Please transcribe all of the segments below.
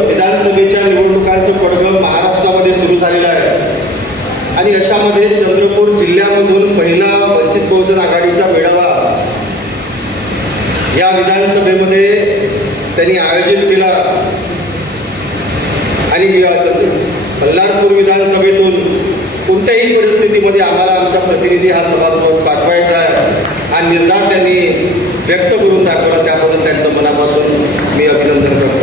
विधानसभेच्या निवडणुकांचं पडघं महाराष्ट्रामध्ये सुरू झालेलं आहे आणि अशामध्ये चंद्रपूर जिल्ह्यामधून पहिला वंचित बहुजन आघाडीचा मेळावा या विधानसभेमध्ये त्यांनी आयोजित केला आणि बल्लारपूर विधानसभेतून कोणत्याही परिस्थितीमध्ये आम्हाला आमचा प्रतिनिधी हा सभागृहात पाठवायचा आहे हा निर्धार त्यांनी व्यक्त करून दाखवला. त्याबद्दल त्यांचं मनापासून मी अभिनंदन करतो.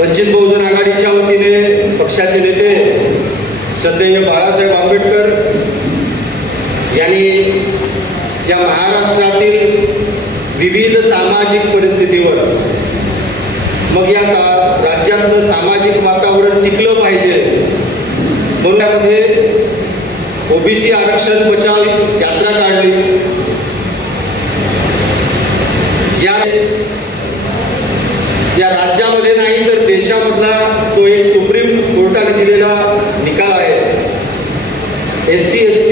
वंचित बहुजन आघाडीच्या वतीने पक्षाचे नेते श्रद्धेय बाळासाहेब आंबेडकर यांनी या महाराष्ट्रातील विविध सामाजिक परिस्थितीवर मग या राज्यातलं सामाजिक वातावरण टिकलं पाहिजे म्हणून त्यामध्ये ओबीसी आरक्षण बचाव यात्रा काढली. या राज्यामध्ये नाही तर देशामधला तो एक सुप्रीम कोर्टाने दिलेला निकाल आहे. SC ST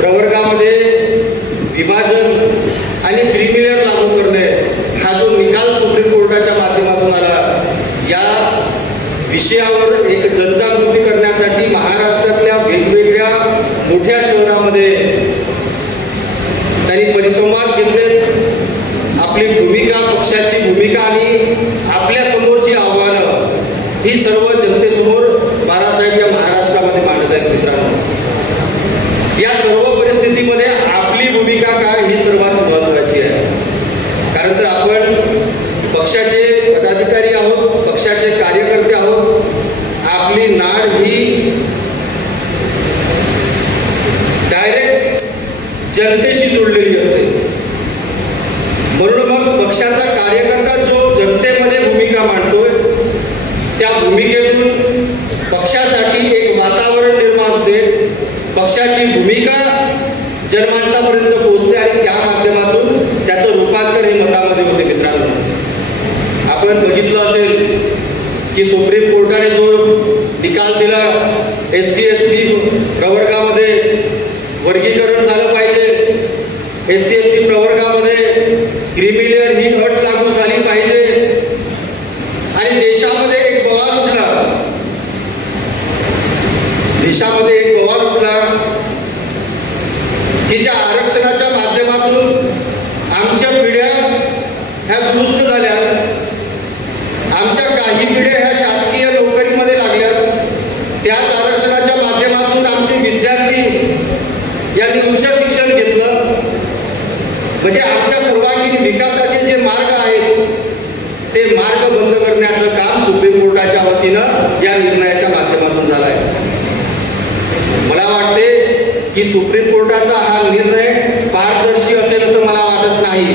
प्रवर्गामध्ये विभाजन आणि क्रिमिनल लागू करणे हा जो निकाल सुप्रीम कोर्टाच्या माध्यमातून आला या विषयावर एक जनजागृती करण्यासाठी महाराष्ट्रातल्या वेगवेगळ्या मोठ्या शहरामध्ये त्यांनी परिसंवाद घेतले. आपली भूमिका पक्षाची भूमिका आणि आपल्या समोरची आव्हानं ही सर्व जनतेसमोर बाळासाहेब या महाराष्ट्रामध्ये मांडत आहेत. मित्रांनो, या सर्व परिस्थितीमध्ये आपली भूमिका काय ही सर्वात महत्वाची आहे. कारण तर आपण पक्षाचे पदाधिकारी आहोत, पक्षाचे कार्यकर्ते आहोत. आपली नाड ही डायरेक्ट जनतेशी जोडलेली असते. म्हणून मग पक्षाचा कार्यकर्ता जो जनतेमध्ये भूमिका मांडतोय त्या भूमिकेतून पक्षासाठी एक वातावरण निर्माण होते. पक्षाची भूमिका जनमानसापर्यंत पोहोचते आणि त्या माध्यमातून त्याचं रूपांतर हे मतामध्ये होते. मित्रांनो, आपण बघितलं असेल की सुप्रीम कोर्टाने जो निकाल दिला SC ST प्रवर्गामध्ये वर्गीकरण झालं पाहिजे, SC ST प्रवर्गामध्ये क्रिमिनल ही अट लागू झाली पाहिजे आणि देशामध्ये एक बवाल उठला. देशामध्ये एक बवाल उठला की ज्या आरक्षणाच्या माध्यमातून आमच्या पिढ्या ह्या दुरुस्त झाल्या, आमच्या काही पिढ्या ह्या शासकीय नोकरीमध्ये लागल्या, त्याच आरक्षणाच्या माध्यमातून आमचे विद्यार्थी यांनी उच्च शिक्षण घेतलं. म्हणजे आमच्या सर्वांगीण विकासाचे जे मार्ग आहेत ते मार्ग बंद करण्याचं काम सुप्रीम कोर्टाच्या वतीनं या निर्णयाच्या माध्यमातून झालं आहे. मला वाटते की सुप्रीम कोर्टाचा हा निर्णय पारदर्शी असेल असं मला वाटत नाही.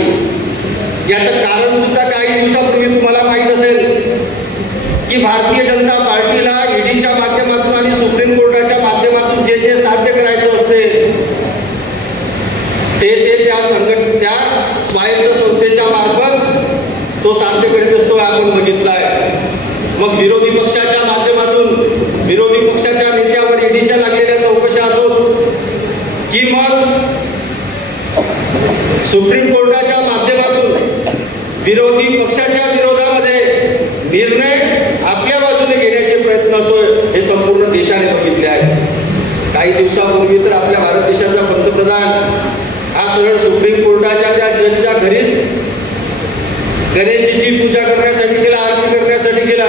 याचं कारण सुद्धा काही दिवसापूर्वी तुम्हाला माहीत असेल की भारतीय जनता पार्टीला ईडीच्या माध्यमातून आणि सुप्रीम कोर्टाच्या माध्यमातून जे जे साध्य करायचं असते ते त्या स्वायत्त संस्थेच्या मार्फत तो साध्य करीत असतो आपण बघितलं आहे. मग विरोधी पक्षाच्या माध्यमातून विरोधी पक्षाच्या नेत्यावर ईडीच्या लागलेल्या चौकशा असोत की मग सुप्रीम कोर्टाच्या माध्यमातून विरोधी पक्षाच्या विरोधामध्ये निर्णय आपल्या बाजूने घेण्याचे प्रयत्न असो हे संपूर्ण देशाने बघितले आहे. काही दिवसापूर्वी तर आपल्या भारत देशाचा पंतप्रधान हा सरळ सुप्रीम कोर्टाच्या त्या जजच्या घरीच गणेशजीची पूजा करण्यासाठी गेला, आरती करण्यासाठी गेला.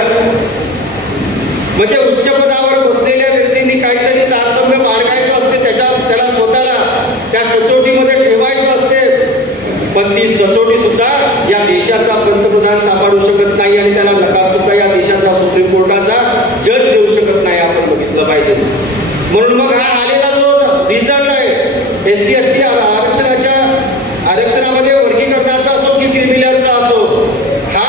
म्हणजे उच्च पदावर बसलेल्या व्यक्तींनी काहीतरी तारतम्य बाळगायचं असते, त्याला स्वतःला त्या सचोटीमध्ये ठेवायचं असते. पण ती सचोटी सुद्धा या देशाचा पंतप्रधान सांभाळू शकत नाही आणि त्याला नकार सुद्धा या देशाचा सुप्रीम कोर्टाचा जज देऊ शकत नाही. आपण बघितलं पाहिजे. म्हणून मग हा आलेला जो रिझल्ट आहे SC ST आरक्षणामध्ये वर्गीकरणाचा असो की क्रिमिनलचा असो हा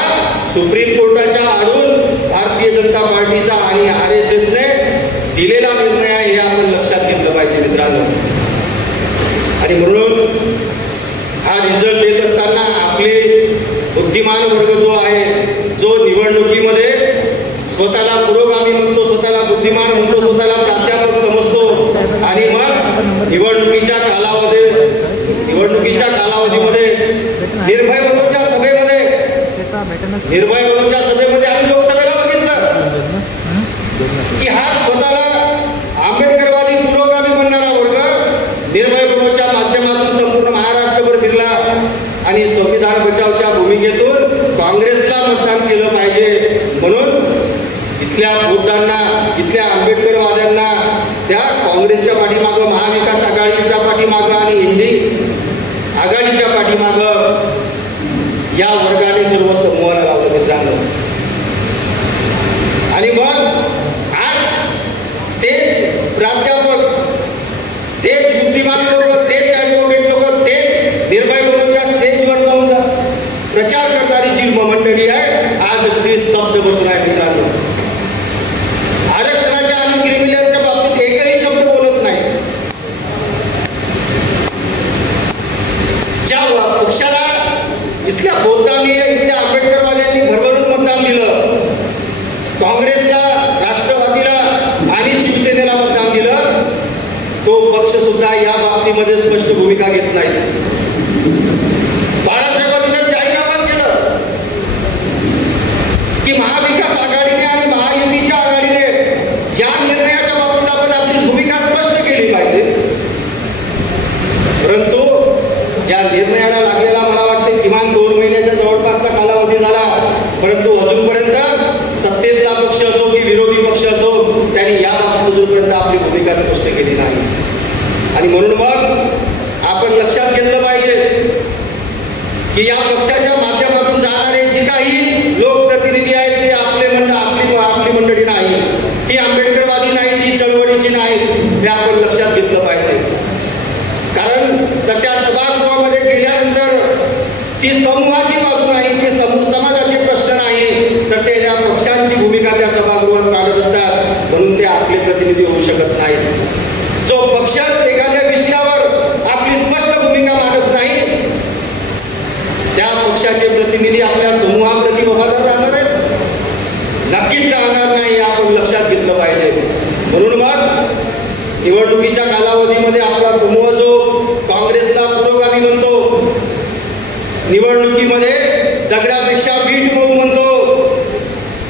सुप्रीम कोर्टाच्या आडून भारतीय जनता पार्टीचा आणि RSSने दिलेला निर्णय आहे हे आपण लक्षात घेतलं पाहिजे. मित्रांनो, आणि म्हणून हा रिझल्ट देत असताना आपले बुद्धिमान वर्ग जो आहे, जो निवडणुकीमध्ये स्वतःला पुरोगामी म्हणतो, स्वतःला बुद्धिमान म्हणतो, स्वतःला प्राध्यापक समजतो आणि मग निवडणुकीच्या कालावधीमध्ये निर्भय बंधूंच्या सभेमध्ये निर्भय बनूच्या सभेमध्ये आम्ही लोकसभेला बघितलं की हा स्वतःला आंबेडकरवादी पुरोगामी बनणारा वर्ग निर्भय बनूच्या माध्यमातून संपूर्ण महाराष्ट्रभर फिरला आणि संविधान बचावच्या भूमिकेतून काँग्रेसला मतदान केलं पाहिजे म्हणून इथल्या बौद्धांना, इथल्या आंबेडकरवाद्यांना त्या काँग्रेसच्या पाठीमागं, महाविकास आघाडीच्या पाठीमागं आणि हिंदी आघाडीच्या पाठीमागं या वर्गाने सर्व समूहाला लावलं मित्रांनो. आणि मग आज तेच प्राध्यापक, तेच बुद्धिमान लोक, तेच ॲडव्होकेट लोक, तेच निर्भय बनूच्या स्टेजवर जाऊन प्रचार करणारी जी मंडळी आहे आज अगदी स्तब्ध बसून आहे मित्रांनो. आरक्षणाच्या आणि क्रिमिनलच्या बाबतीत एकही शब्द बोलत नाही. ज्या पक्षाला इथल्या बौद्धांनी, इथल्या आंबेडकरवाद्यांनी भरभरून मतदान दिलं, काँग्रेसला, राष्ट्रवादीला आणि शिवसेनेला मतदान दिलं, तो पक्ष सुद्धा या बाबतीमध्ये स्पष्ट भूमिका घेत नाही. बाळासाहेबांनी तर जाहीरनामा केलं की महाविकास आघाडीने आणि महायुतीच्या आघाडीने या निर्णयाच्या बाबतीत आपण आपली भूमिका स्पष्ट केली पाहिजे. परंतु या निर्णयाला लागलेला मला वाटते किमान 2 महिन्याच्या जवळपासचा कालावधी झाला, परंतु अजूनपर्यंत सत्तेतला पक्ष असो की विरोधी पक्ष असो त्यांनी या बाबतीत अजूनपर्यंत आपली भूमिका स्पष्ट केली नाही. आणि म्हणून मग आपण लक्षात घेतलं पाहिजे की या पक्षाच्या माध्यमातून जाणारे जे काही लोकप्रतिनिधी आहेत ते आपली मंडळी नाही, ती आंबेडकरवादी नाही, ती चळवळीची नाही, हे आपण लक्षात घेतलं पाहिजे. कारण तर त्या सभागृहामध्ये गेल्यानंतर ती समूहाची बाजू नाही, ती समाजाचे प्रश्न नाही, तर ते त्या पक्षांची भूमिका त्या सभागृहात काढत असतात, म्हणून ते आपले प्रतिनिधी होऊ शकत नाहीत. जो पक्षच एखाद्या विषयावर आपली स्पष्ट भूमिका मांडत नाही त्या पक्षाचे प्रतिनिधी आपल्या समूहाप्रती वफादार राहणार आहेत? नक्कीच राहणार नाही, आपण लक्षात घेतलं पाहिजे. म्हणून मग निवडणुकीच्या कालावधीमध्ये आपला समूह जो काँग्रेसला पुरोगामी म्हणतो, निवडणुकीमध्ये दगडापेक्षा वीट मऊ म्हणतो,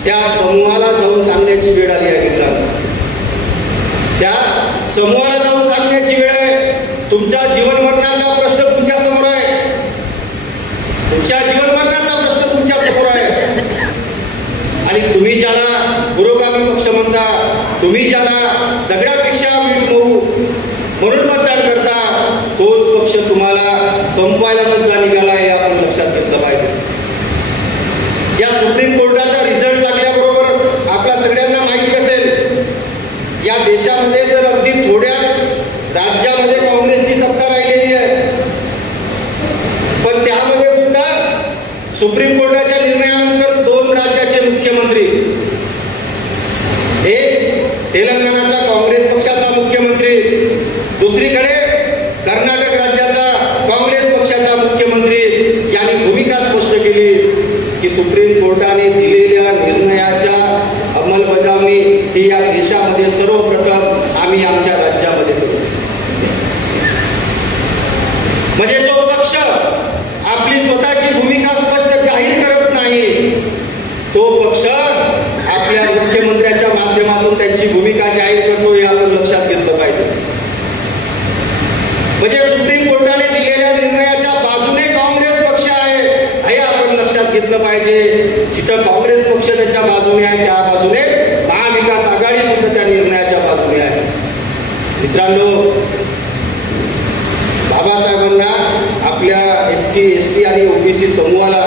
त्या समूहाला जाऊन सांगण्याची वेळ आली आहे मित्रांनो. त्या समूहाला जाऊन सांगण्याची वेळ आहे. तुमचा जीवन मरणाचा प्रश्न तुमच्या समोर आहे, तुमच्या जीवन मरणाचा प्रश्न तुमच्या समोर आहे. आणि तुम्ही ज्याला पुरोगामी पक्ष म्हणता, तुम्ही ज्याला दगडापेक्षा वीट मऊ म्हणून मतदान करता, तोच पक्ष तुम्हाला संपवायला सुद्धा निघाला आहे, आपण लक्षात घेतलं पाहिजे. या सुप्रीम कोर्टाचा रिझल्ट लागल्याबरोबर आपल्या सगळ्यांना माहिती असेल या देशामध्ये तर अगदी थोड्याच राज्यामध्ये काँग्रेसची सत्ता राहिलेली आहे, पण त्यामध्ये सुद्धा सुप्रीम कोर्टाच्या निर्णयानंतर 2 राज्याचे मुख्यमंत्री, एक तेलंगणाचा काँग्रेस पक्षाचा मुख्यमंत्री, दुसरीकडे कर्नाटक राज्याचा काँग्रेस पक्षाचा मुख्यमंत्री यांनी भूमिका स्पष्ट केली की सुप्रीम कोर्टाने दिलेल्या निर्णयाच्या अंमलबजावणी ही या देशामध्ये सर्वप्रथम आम्ही आमच्या राज्यामध्ये करू. म्हणजे जो पक्ष आपली स्वतःची भूमिका स्पष्ट जाहीर करत नाही, तो पक्ष आपल्या मुख्यमंत्र्याच्या माध्यमातून त्यांची भूमिका जाहीर करतो, हे आपण लक्षात घेतलं पाहिजे. म्हणजे सुप्रीम कोर्टाने दिलेल्या निर्णयाच्या बाजूने काँग्रेस पक्ष आहे, हे आपण लक्षात घेतलं पाहिजे. जिथं काँग्रेस पक्ष त्याच्या बाजूने आहे, त्या बाजूने महाविकास आघाडी सुद्धा त्या निर्णयाच्या बाजूने आहे. मित्रांनो, बाबासाहेबांना आपल्या SC, ST आणि OBC समूहाला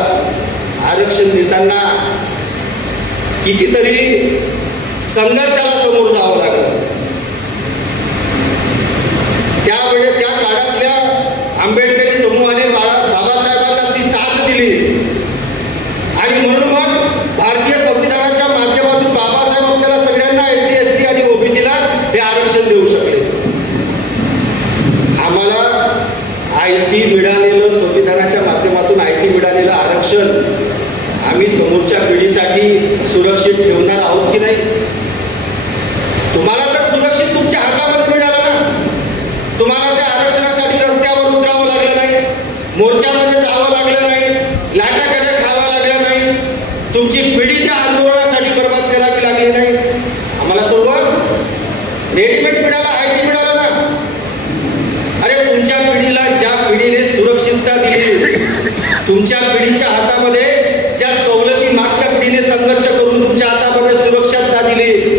आरक्षण देताना कितीतरी संघर्षाला समोर जावं लागलं. त्यावेळी त्या काळातल्या आंबेडकरी समूहाने बाबासाहेबांना ती साथ दिली आणि म्हणून मग भारतीय संविधानाच्या माध्यमातून बाबासाहेब आपल्याला सगळ्यांना SC, ST आणि OBCला हे आरक्षण देऊ शकले. आम्हाला IT मिळालेलं, संविधानाच्या माध्यमातून IT मिळालेलं आरक्षण आम्ही समोरच्या पिढीसाठी सुरक्षित ठेवणार आहोत की नाही? तुम्हाला तर सुरक्षित तुमच्या हातामध्ये मिळालं ना. तुम्हाला त्या आरक्षणासाठी रस्त्यावर उतरावं लागलं नाही, मोर्चामध्ये जावं लागलं नाही, लाटाकाट्या खावं लागलं नाही, तुमची पिढी त्या आंदोलनासाठी बर्बाद करावी लागली नाही. आम्हाला सर्व रेडीमेड मिळाला, आयटी मिळालं ना. अरे तुमच्या पिढीला ज्या पिढीने सुरक्षितता दिली, तुमच्या पिढीच्या हातामध्ये ज्या सवलती मागच्या पिढीने संघर्ष करून तुमच्या हातामध्ये सुरक्षितता दिली,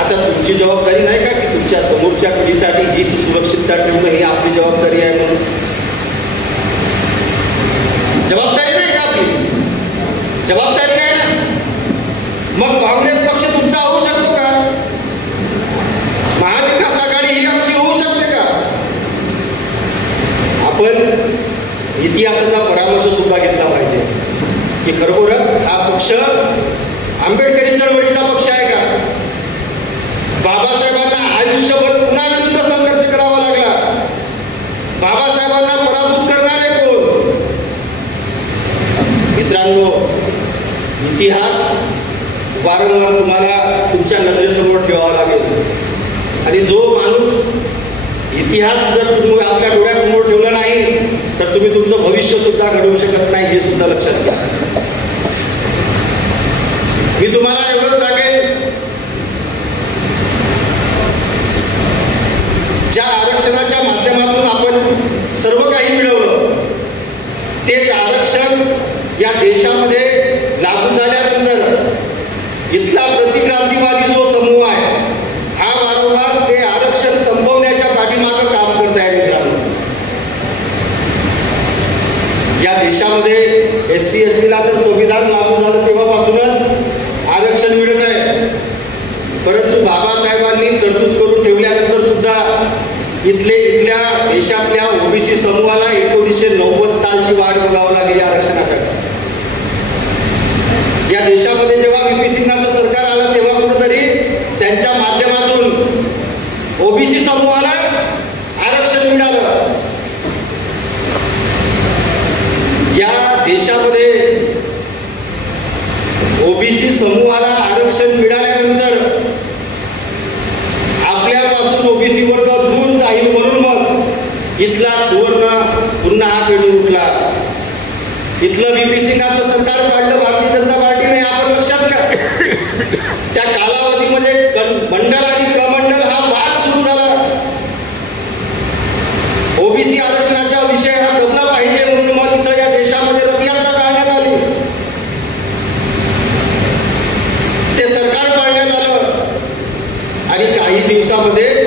आता तुमची जबाबदारी नाही का की तुमच्या समोरच्या पिढीसाठी हीच सुरक्षितता ठेवणं ही आपली जबाबदारी आहे म्हणून? जबाबदारी नाही का आपली? जबाबदारी आहे ना. मग काँग्रेस पक्ष तुमचा होऊ शकतो का? महाविकास आघाडी ही आमची होऊ शकते का? आपण इतिहासाचा परामर्श सुद्धा घेतला पाहिजे की खरोखरच हा पक्ष आंबेडकरी चळवळीचा पक्ष आहे का? बाबासाहेबांना आयुष्यभर पुन्हा विरुद्ध संघर्ष करावा लागला. बाबासाहेबांना पराभूत करणारे कोण? मित्रांनो, इतिहास वारंवार तुम्हाला तुमच्या नजरेसमोर ठेवावा लागेल. आणि जो माणूस इतिहास जर तुम्ही आपल्या डोळ्यासमोर ठेवला नाही तर तुम्ही तुमचं भविष्य सुद्धा घडवू शकत नाही, हे सुद्धा लक्षात घ्या. मी तुम्हाला एवढंच सांगेन, ज्या आरक्षणाच्या माध्यमातून आपण सर्व काही मिळवलं, तेच आरक्षण या देशामध्ये लागू झाल्यानंतर इथला प्रतिक्रांतीवादी जो समूह आहे हा वारंवार ते आरक्षण संपवण्याच्या पाठीमागं काम करत आहे. मित्रांनो, या देशामध्ये SC ST ला तर संविधान लागू झालं तेव्हापासूनच आरक्षण मिळत आहे. परंतु बाबासाहेबांनी तरतूद करून ठेवल्यानंतर सुद्धा इथल्या देशातल्या OBC समूहाला 1990 सालची वाट बघावं लागली आरक्षणासाठी. या देशामध्ये जेव्हा VP सिंगाचं सरकार आलं तेव्हा कुठेतरी त्यांच्या माध्यमातून OBC समूहाला आरक्षण मिळालं. या देशामध्ये OBC समूहाला आरक्षण मिळाल्यानंतर आपल्यापासून OBC वर्ग दूर जाईल म्हणून मग इथला सुवर्ण पुन्हा हा पेटून उठला. इथलं VP सिंगाचं सरकार काढलं भारतीय जनता पार्टीने. आपण लक्षात घ्या, त्या कालावधीमध्ये मंडल आणि कमंडल हा वाद सुरू झाला. OBC आरक्षणाचा विषय हा दबला पाहिजे म्हणून मग इथं या देशामध्ये रथयात्रा काढण्यात आली. ते सरकार पाडण्यात आलं आणि काही दिवसामध्येच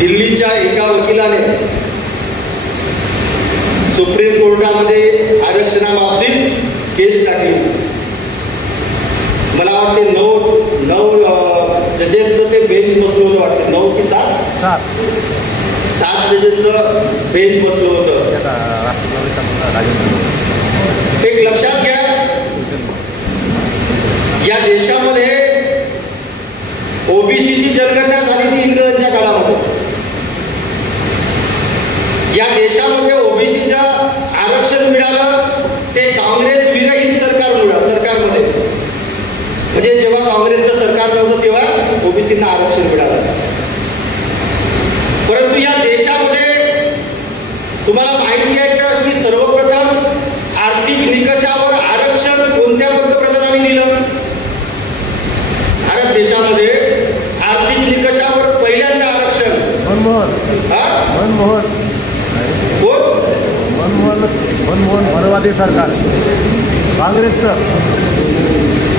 दिल्लीच्या एका वकिलाने सुप्रीम कोर्टामध्ये आरक्षणाबाबतीत केस टाकली. मला वाटते 9 जजेसचं ते बेंच बसलं होतं, वाटतं 9 की 7 जजेसचं बेंच बसलं होतं. एक लक्षात घ्या, या देशामध्ये OBCची जनगणना झाली ती इंग्रजांच्या काळामध्ये. या देशामध्ये OBCच्या आरक्षण मिळालं ते काँग्रेस विरहित सरकारमध्ये. म्हणजे जेव्हा काँग्रेसचं सरकार नव्हतं तेव्हा OBCंना आरक्षण मिळालं. परंतु या देशामध्ये तुम्हाला माहिती आहे का की सर्वप्रथम आर्थिक निकषावर आरक्षण कोणत्या पंतप्रधानांनी दिलं? भारत देशामध्ये आर्थिक निकषावर पहिल्यांदा आरक्षण मनमोहन वनवादी सरकार काँग्रेसचं.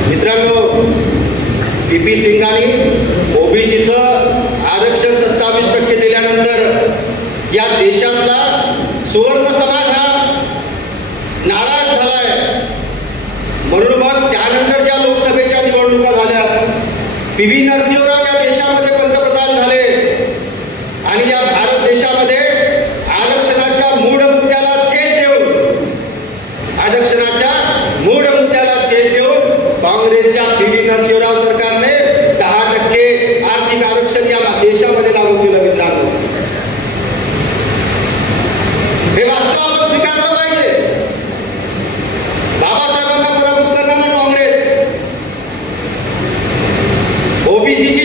मित्रांनो, VP सिंगांनी OBCचं आरक्षण 27% दिल्यानंतर या देशातला सुवर्ण समाज हा नाराज झालाय. म्हणून मग त्यानंतर ज्या लोकसभेच्या निवडणुका झाल्या, PV नरसिंहराव या देशामध्ये पंतप्रधान झाले आणि या भारत देशामध्ये आरक्षणाच्या मूळ मुद्द्याला छेद देऊन काँग्रेसच्या PV नरसिंहराव सरकारने 10% आर्थिक आरक्षण या देशामध्ये लागू केलं. मित्रांनो, हे वास्तव आपण स्वीकारलं पाहिजे. बाबासाहेबांना पराभूत करणारा काँग्रेस OBCची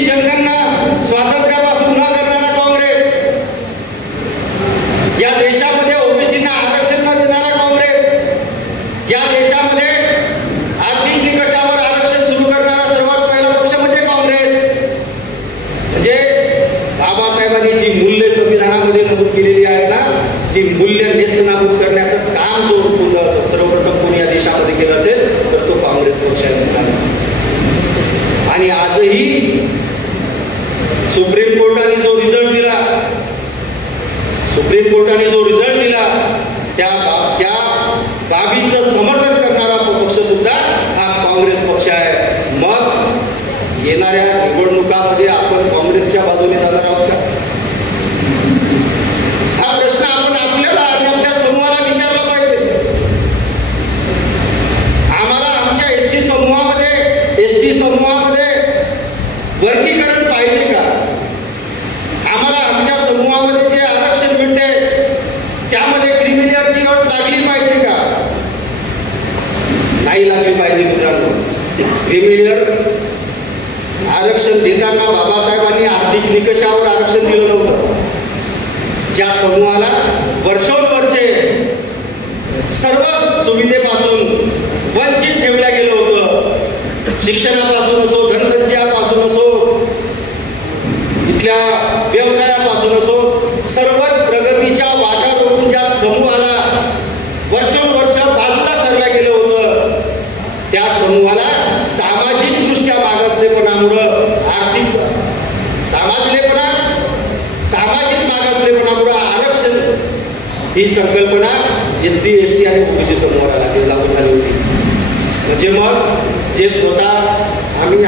क्रिमिलियर आरक्षण देताना बाबासाहेबांनी आर्थिक निकषावर आरक्षण दिलं नव्हतं. ज्या समूहाला वर्षोनवर्षे सर्व सुविधेपासून वंचित ठेवलं गेलं होतं, शिक्षणापासून असो, धनसंचयापासून असो, इथल्या व्यवसायापासून असो, सर्वच प्रगतीच्या वाटा रोवून ज्या समूहाला वर्षोनवर्ष बाजूला सरलं गेलं होतं, त्या समूहाला सामाजिकदृष्ट्या मागासलेपणामुळं सामाजिक मागासलेपणामुळं आरक्षण ही संकल्पना SC ST आणि OBC समूहाला लागू झाली होती. म्हणजे मग जे स्वतः आम्ही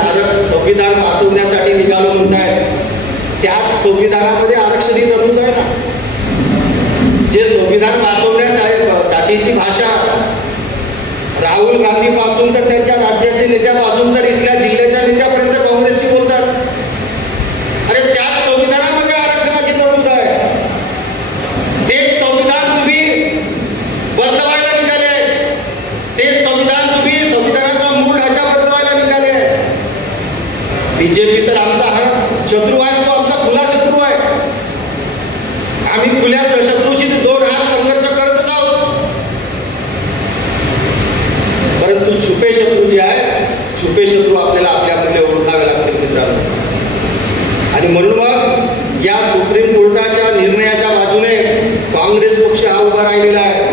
संविधान वाचवण्यासाठी निघालो म्हणताय, त्याच संविधानामध्ये आरक्षण ही तरतूद आहे ना. जे संविधान वाचवण्यासाठीची भाषा राहुल गांधी पासून तर त्यांच्या राज्याच्या नेत्यापासून तर इथल्या जिल्ह्याच्या नेत्यापर्यंत काँग्रेसची बोलतात. अरे त्याच संविधानामध्ये आरक्षणाची तरतूद आहे. तेच संविधान तुम्ही बदलवायला निघाले आहे. तेच संविधान तुम्ही संविधानाचा मूळ ढाचा बदलवायला निघाले आहे. BJP तर आमचा हा शत्रू आहे, तो आमचा खुला शत्रू आहे. आम्ही खुल्या शत्रूशी 2 हात संघर्ष करतच आहोत. परंतु छुपे शत्रू जे आहे, छुपे शत्रू आपल्याला आपल्यामध्ये ओळखावे लागतील मित्रांनो. आणि म्हणून मग या सुप्रीम कोर्टाच्या निर्णयाच्या बाजूने काँग्रेस पक्ष हा उभा राहिलेला आहे.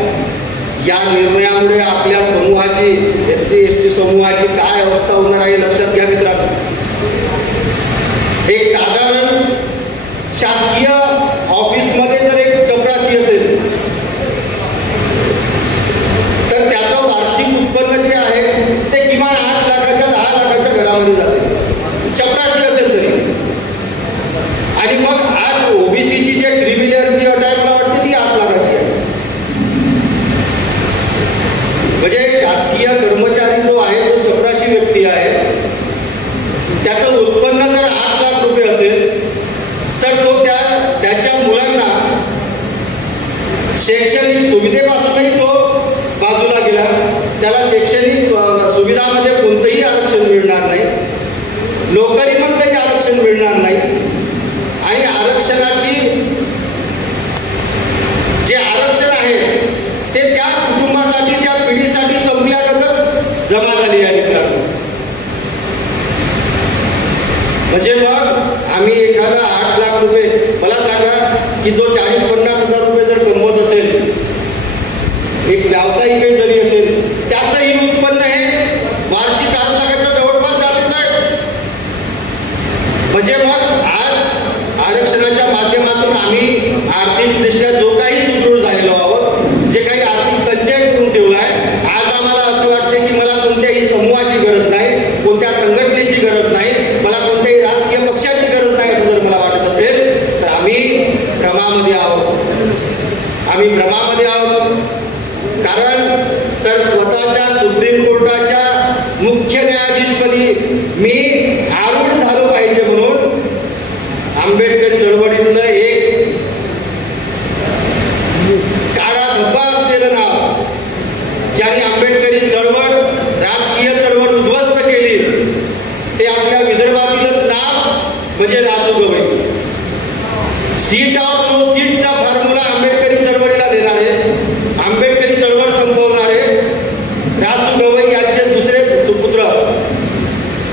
या निर्णयामुळे आपल्या समूहाची, SC ST समूहाची काय अवस्था होणार आहे लक्षात घ्या मित्रांनो. एक साधारण शासकीय ऑफिसमध्ये जर एक चपराशी असेल तर त्याचं वार्षिक उत्पन्न जे आहे ते किमान 8 लाखाच्या 10 लाखाच्या घरामध्ये जाते, चपराशी असेल तरी. आणि मग आज OBCची जे क्रिमिलियरची अट आहे, मला वाटते ती 8 लाखाची आहे. म्हणजे शासकीय कर्मचारी जो आहे, तो चपराशी व्यक्ती आहे, त्याचं उत्पन्न जर 8 लाख रुपये असेल तर तो त्याच्या मुलांना शैक्षणिक सुविधेपासूनही तो बाजूला गेला. त्याला शैक्षणिक सुविधामध्ये कोणतंही आरक्षण मिळणार नाही, नोकरीमध्येही आरक्षण मिळणार नाही. आणि आरक्षणाची जे आरक्षण आहे ते त्या कुटुंबासाठी, त्या पिढीसाठी संपल्यागतच जमा झाली आहे मित्रांनो. म्हणजे मग आम्ही एखादा 8 लाख रुपये, मला सांगा की जो 40-50 हजार रुपये जर कमवत असेल, एक व्यावसायिक जरी असेल, त्याचंही उत्पन्न हे वार्षिक 8 लाखाच्या जवळपास जातेच आहे. म्हणजे मग आज आरक्षणाच्या माध्यमातून आम्ही आर्थिकदृष्ट्या जो काही सुदृढ झालेलो आहोत, जे काही आर्थिक संचय करून ठेवला आहे, आज आम्हाला असं वाटतं की मला कोणत्याही समूहाची गरज नाही, कोणत्या संघटनेची गरज नाही, मला कोणत्याही राजकीय पक्षाची गरज नाही असं जर मला वाटत असेल तर आम्ही भ्रमामध्ये आहोत. आम्ही भ्रमामध्ये आहोत. कारण तर स्वतःच्या सुप्रीम कोर्टाच्या मुख्य न्यायाधीशपदी मी आरूढ झालो पाहिजे म्हणून आंबेडकर चळवळीतलं एक काळा धब्बा असलेलं नाव, ज्याने आंबेडकरी चळवळ, राजकीय चळवळ उद्ध्वस्त केली, ते आपल्या विदर्भातीलच नाव म्हणजे Rasu Gavai. Seat of no सीटचा फॉर्म्युला आंबेडकरी चळवळीला देणारे, आंबेडकरी चळवळ संपवणारे रासू गवई यांचे दुसरे सुपुत्र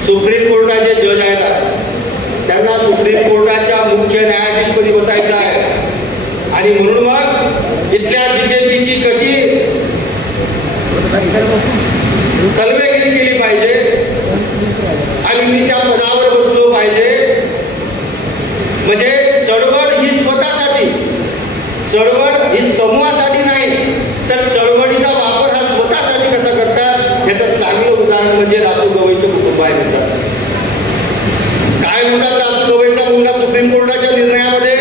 सुप्रीम कोर्टाचे जज आहेत. त्यांना सुप्रीम कोर्टाच्या मुख्य न्यायाधीशपदी बसायचं आहे. आणि म्हणून मग इथल्या BJPची कशी तलवेगिरी केली पाहिजे आणि मी त्या पदावर बसलो पाहिजे. म्हणजे चळवळ ही स्वतःसाठी, चळवळ ही समूहासाठी नाही, तर चळवळीचा वापर हा स्वतःसाठी कसा करतात याचं चांगलं उदाहरण म्हणजे रासू गवईचं कुटुंब आहे मित्रांनो. काय म्हणतात रासू गवईचा मुलगा सुप्रीम कोर्टाच्या निर्णयामध्ये,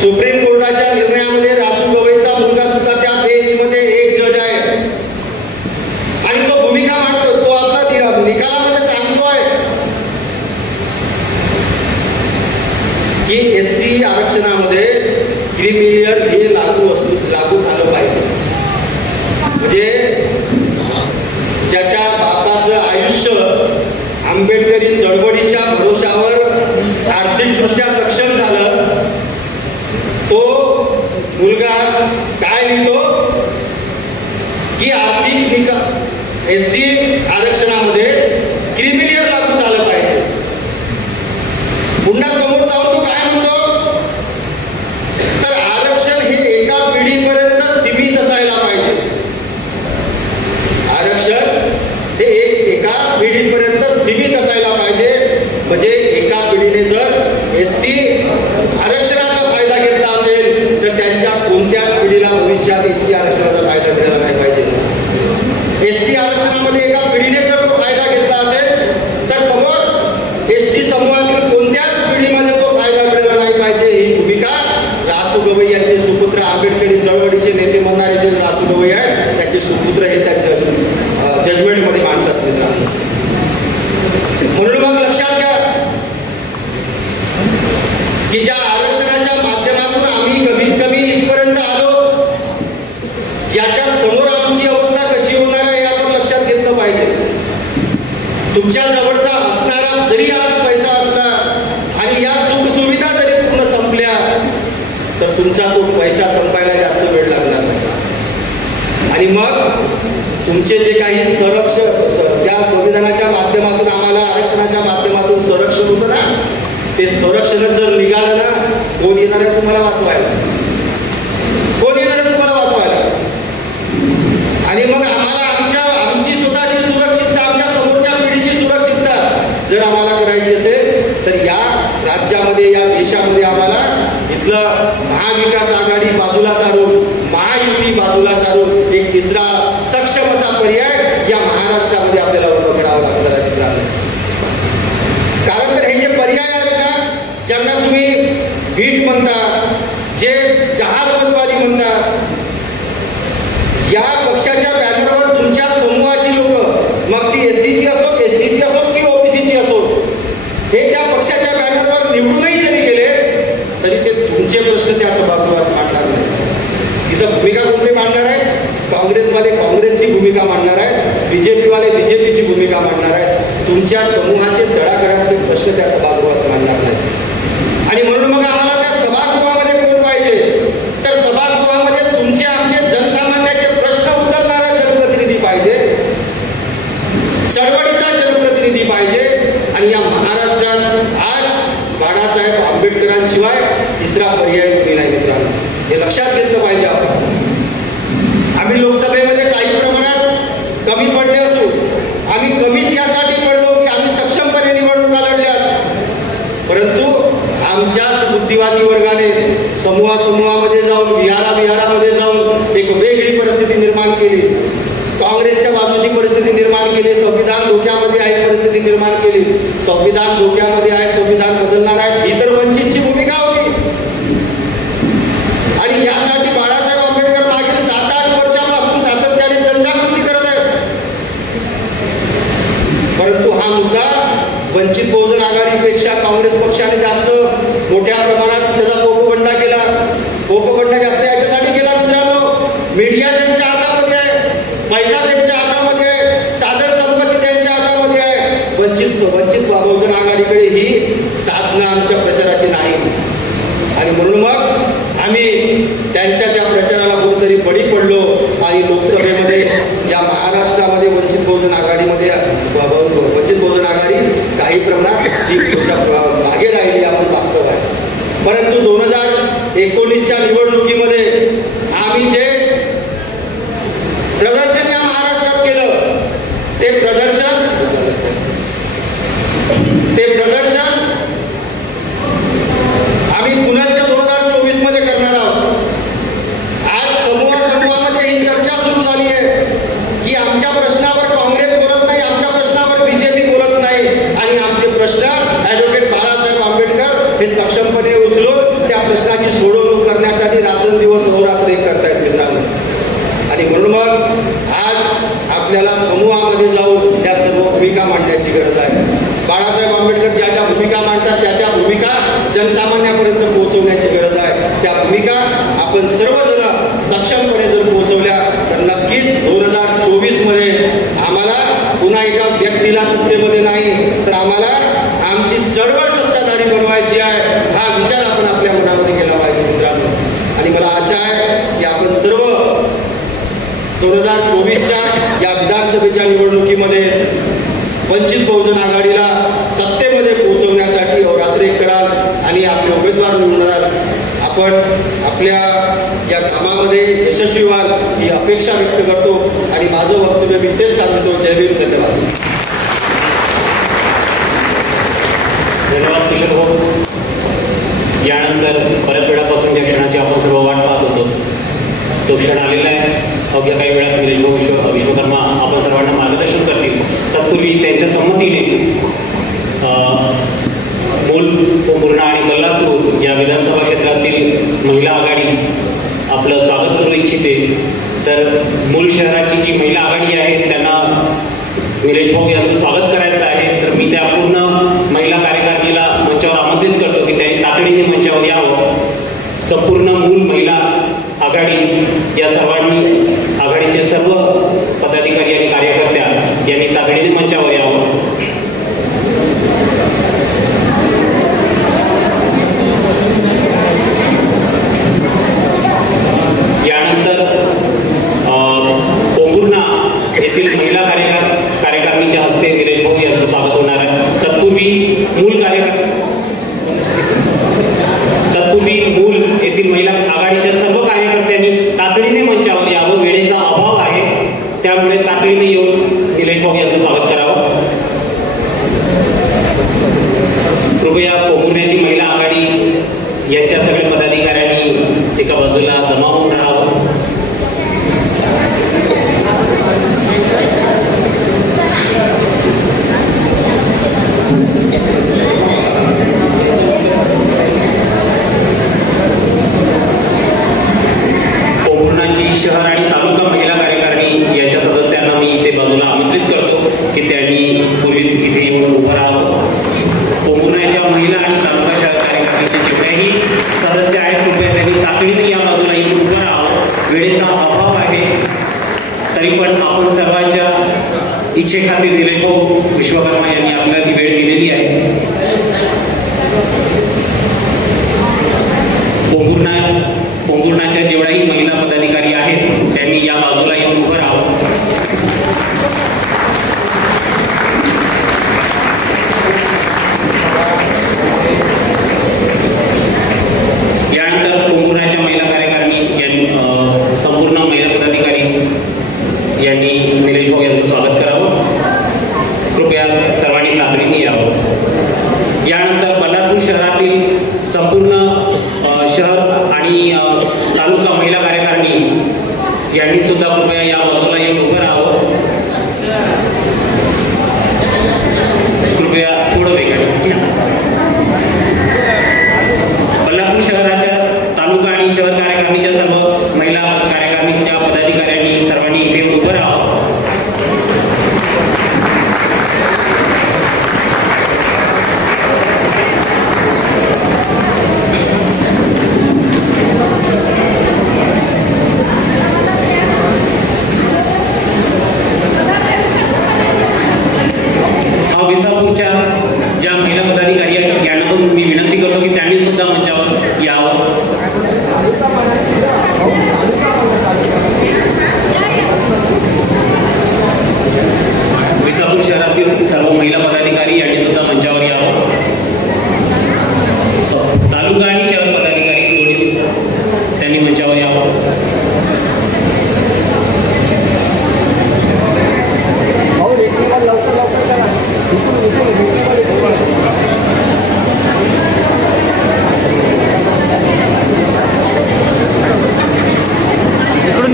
सुप्रीम कोर्टाच्या निर्णयामध्ये रासू गवईचा मुलगा सुद्धा त्या बेंचमध्ये एक जज आहे. आणि तो भूमिका मांडतो, तो आपला निकालामध्ये सांगतोय की SC आरक्षणामध्ये क्रिमिलियर SC आरक्षणामध्ये क्रिमिलियर लागू झालं पाहिजे. पुन्हा समोर जाऊन तो काय म्हणतो, तर आरक्षण हे एका पिढीपर्यंत सीमित असायला पाहिजे. आरक्षण हे एका पिढीपर्यंत सीमित असायला पाहिजे. म्हणजे एका पिढीने जर SC आरक्षणाचा फायदा घेतला असेल तर त्यांच्या कोणत्याच पिढीला भविष्यात SC आरक्षणाचा फायदा मिळाला नाही पाहिजे. ST आरक्षणामध्ये एका पिढीने जर तो फायदा घेतला असेल तर समोर ST समूहातील कोणत्याच पिढीमध्ये तो फायदा मिळाला नाही पाहिजे. ही भूमिका रासू गवई यांचे सुपुत्र, आंबेडकरी चळवळीचे नेते म्हणणारे जे रासू गवई आहेत त्याचे सुपुत्र हे त्याच्या जजमेंटमध्ये मांडतात मित्रांनो. म्हणून मग लक्षात घ्या की ज्या आरक्षणाच्या माध्यमातून आम्ही कमीत कमी इथपर्यंत आलो, याच्या समोर आमची अवस्था कशी होणार आहे हे आपण लक्षात घेतलं पाहिजे. तुमच्या जवळचा असणारा जरी आज पैसा असला आणि या सुखसुविधा जरी पूर्ण संपल्या तर तुमचा तो पैसा संपायला जास्त वेळ लागणार नाही. आणि मग तुमचे जे काही त्या संविधानाच्या माध्यमातून आम्हाला आरक्षणाच्या माध्यमातून संरक्षण होतं ना, ते संरक्षण जर निघालं ना, कोण येणार आहे तुम्हाला वाचवायला? कोण येणार आहे तुम्हाला वाचवायला? आणि मग आम्हाला आमची स्वतःची सुरक्षितता, आमच्या समोरच्या पिढीची सुरक्षितता जर आम्हाला करायची असेल तर या राज्यामध्ये, या देशामध्ये आम्हाला इथलं महाविकास आघाडी बाजूला सारून, महायुती बाजूला सारून एक तिसरा सक्षम असा पर्याय या महाराष्ट्रामध्ये आपल्याला उभं करावं लागणार आहे मित्रांनो. कारण तर हे जे पर्याय आहेत ना, ज्यांना तुम्ही भीट म्हणता, जे जहालपंथवादी म्हणता, या पक्षाच्या बॅनरवर तुमच्या समूहाची लोक, मग ती SCची असो, STची असो की OBCची असो, हे त्या पक्षाच्या बॅनरवर निवडूनही जरी गेले तरी ते तुमचे प्रश्न त्या सभागृहात मांडणार नाही. तिथं भूमिका कोणते मांडणार आहेत? काँग्रेसवाले काँग्रेसची भूमिका मांडणार आहेत, BJPवाले BJPची भूमिका मांडणार आहेत. तुमच्या समूहाचे तळागाळातले प्रश्न त्या सभागृहात मांडणार नाही. आणि म्हणून मग आम्हाला त्या सभागृहामध्ये कोण पाहिजे, तर सभागृहामध्ये तुमचे आमचे जनसामान्याचे प्रश्न उचलणारा जनप्रतिनिधी पाहिजे, चळवळीचा जनप्रतिनिधी पाहिजे. आणि या महाराष्ट्रात आज बाळासाहेब आंबेडकरांशिवाय तिसरा पर्याय कोणी नाही मित्रांनो. हे लक्षात घेतलं पाहिजे आपण. आम्ही लोकसभेमध्ये काही प्रमाणात कमी पडले असू, आम्ही कमीच यासाठी पडलो की आम्ही सक्षमपणे निवडणुका लढल्यात, परंतु आमच्याच बुद्धिवादी वर्गाने समूहामध्ये जाऊन, विहारामध्ये जाऊन एक वेगळी परिस्थिती निर्माण केली, काँग्रेसच्या बाजूची परिस्थिती निर्माण केली, संविधान धोक्यामध्ये आहे परिस्थिती निर्माण केली. संविधान धोक्यामध्ये आहे, संविधान बदलणार आहे, ही तर वंचितची भूमिका होती. आणि यासाठी बाळासाहेब आंबेडकर मागील 7-8 वर्षापासून सातत्याने जनजागृती करत आहेत. परंतु हा मुद्दा वंचित बहुजन आघाडीपेक्षा काँग्रेस पक्षाने जास्त मोठ्या प्रमाणात त्याचा पोपगंडा केला. पोपगंडा जास्त याच्यासाठी केला मित्रांनो, मीडिया त्यांच्या हातामध्ये आहे, पैसा त्यांच्या हातामध्ये आहे, साधन संपत्ती त्यांच्या हातामध्ये आहे. वंचित बहुजन आघाडीकडे ही साधनं आमच्या प्रचाराची नाही. आणि म्हणून मग आम्ही त्यांच्या त्या प्रचाराला कुठेतरी बळी पडलो आणि लोकसभेमध्ये या महाराष्ट्रामध्ये वंचित बहुजन आघाडी काही प्रमाणात मागे राहिली आपण वास्तव आहे. परंतु 2019च्या निवडणुकीमध्ये आम्ही जे प्रदर्शन या महाराष्ट्रात केलं, ते प्रदर्शन आम्ही पुण्याच्या 2024 मध्ये करणार आहोत. आज समूहामध्ये ही चर्चा सुरू झाली आहे की आमच्या प्रश्नावर काँग्रेस बोलत नाही, आमच्या प्रश्नावर BJP बोलत नाही, आणि आमचे प्रश्न ॲडव्होकेट बाळासाहेब आंबेडकर हे सक्षमपणे उचलून त्या प्रश्नाची सोडवणूक करण्यासाठी रात्रंदिवस अहोरात्र एक करतायत मित्रांनो. आणि म्हणून मग आज आपल्याला समूहामध्ये जाऊन त्या सर्व भूमिका मांडण्याची गरज आहे. बाळासाहेब आंबेडकर ज्या ज्या भूमिका मांडतात त्या भूमिका जनसामान्यापर्यंत पोहोचवण्याची गरज आहे. त्या भूमिका आपण सर्वजण सक्षमपणे जर पोहोचवल्या तर नक्कीच 2024 मध्ये आम्हाला पुन्हा एका व्यक्तीला सत्तेमध्ये नाही तर आम्हाला आमची चळवळ सत्ताधारी बनवायची आहे, हा विचार आपण आपल्या मनामध्ये केला पाहिजे मित्रांनो. आणि मला आशा आहे की आपण सर्व 2024च्या या विधानसभेच्या नंतरच्या निवडणुकीमध्ये वंचित बहुजन आघाडीला सत्तेमध्ये पोहोचवण्यासाठी अहोरात्र एक कराल आणि आपले उमेदवार निवडाल. आपण आपल्या या कामामध्ये यशस्वी व्हाल ही अपेक्षा व्यक्त करतो आणि माझं वक्तव्य मी तेच थांबवतो. जय भीम. धन्यवाद. धन्यवाद किशोर भाऊ. यानंतर बऱ्याच वेळापासून ज्या क्षणाची आपण सर्व वाट पाहत होतो तो क्षण आलेला आहे. अवघ्या काही वेळात निलेश भाऊ विश्वकर्मा आपण सर्वांना मार्गदर्शन करतील. तत्पूर्वी त्यांच्या संमतीने मूल, पोंभुर्णा आणि बल्लारपूर या विधानसभा क्षेत्रातील महिला आघाडी आपलं स्वागत करू इच्छिते. तर मूल शहराची जी महिला आघाडी आहे त्यांना निलेश भाऊ यांचं स्वागत करायचं आहे. तर मी त्या पूर्ण महिला कार्यकारिणीला मंचावर आमंत्रित करतो की त्यांनी तातडीने मंचावर यावं. संपूर्ण मूल महिला आघाडी या सर्वांनी, आघाडीचे सर्व पदाधिकारी आणि कार्यकर्त्या यांनी तातडीने मंचावर यावं. यानंतर पोंभुर्णा येथील महिला कार्यकारिणीच्या हस्ते निलेश भाऊ यांचं स्वागत होणार आहे. तत्पूर्वी मूल येथील महिला आघाडीच्या सर्व कार्यकर्त्यांनी तातडीने मंचावर यावं. वेळेचा अभाव आहे त्यामुळे तातडीने येऊन निलेश भाऊ यांचं स्वागत करावं. कृपया पोंभुर्ण्याची महिला आघाडी यांच्या सगळ्या पदाधिकाऱ्यांनी एका बाजूला जमा होऊन राहावं. पोंभुर्णाची शहर आणि तालुका महिला कार्यकारिणी यांच्या सदस्यांना मी इथे बाजूला आमंत्रित करतो की त्यांनी पूर्वीच इथे येऊन उभं राहावं. पोंभुर्णाच्या महिला आणि तालुका शहर कार्यकारिणीचे जेवढेही सदस्य आहेत कृपया त्यांनी तातडीने या बाजूला येऊन उभं राहावं. वेळेचा अभाव आहे तरी पण आपण सर्वांच्या इच्छेखातीर निलेश भाऊ विश्वकर्मा यांनी आपल्याला ती वेळ दिलेली आहे. पोंभुर्णाच्या जेवढ्याही महिला पदाधिकारी आहेत त्यांनी या बाजूला येऊन उभं राहावं. यानंतर पोंभुर्णाच्या महिला कार्यकारिणी यांनी संपूर्ण महिला पदाधिकारी यांनी निलेश भाऊ यांचं स्वागत करावं. कृपया सर्वांनी तातडीने यावं. यानंतर बल्लारपूर शहरातील संपूर्ण शहर आणि तालुका महिला कार्यकारिणी यांनी सुद्धा कृपया या बाजूला येऊन उभं राहावं. कृपया थोडं वेगाने या. बल्लारपूर शहराच्या तालुका आणि शहर कार्यकारिणीच्या सर्व महिला कार्यकारिणीच्या पदाधिकाऱ्यांनी सर्वांनी इथे उभं राहावं. विसापूरच्या ज्या महिला पदाधिकारी आहेत यांना पण मी विनंती करतो की त्यांनी सुद्धा मंचावर यावं. विसापूर शहरातील सर्व महिला पदाधिकारी यांनी सुद्धा मंचावर यावं. तालुका आणि शहर पदाधिकारी दोन्ही त्यांनी मंचावर यावं.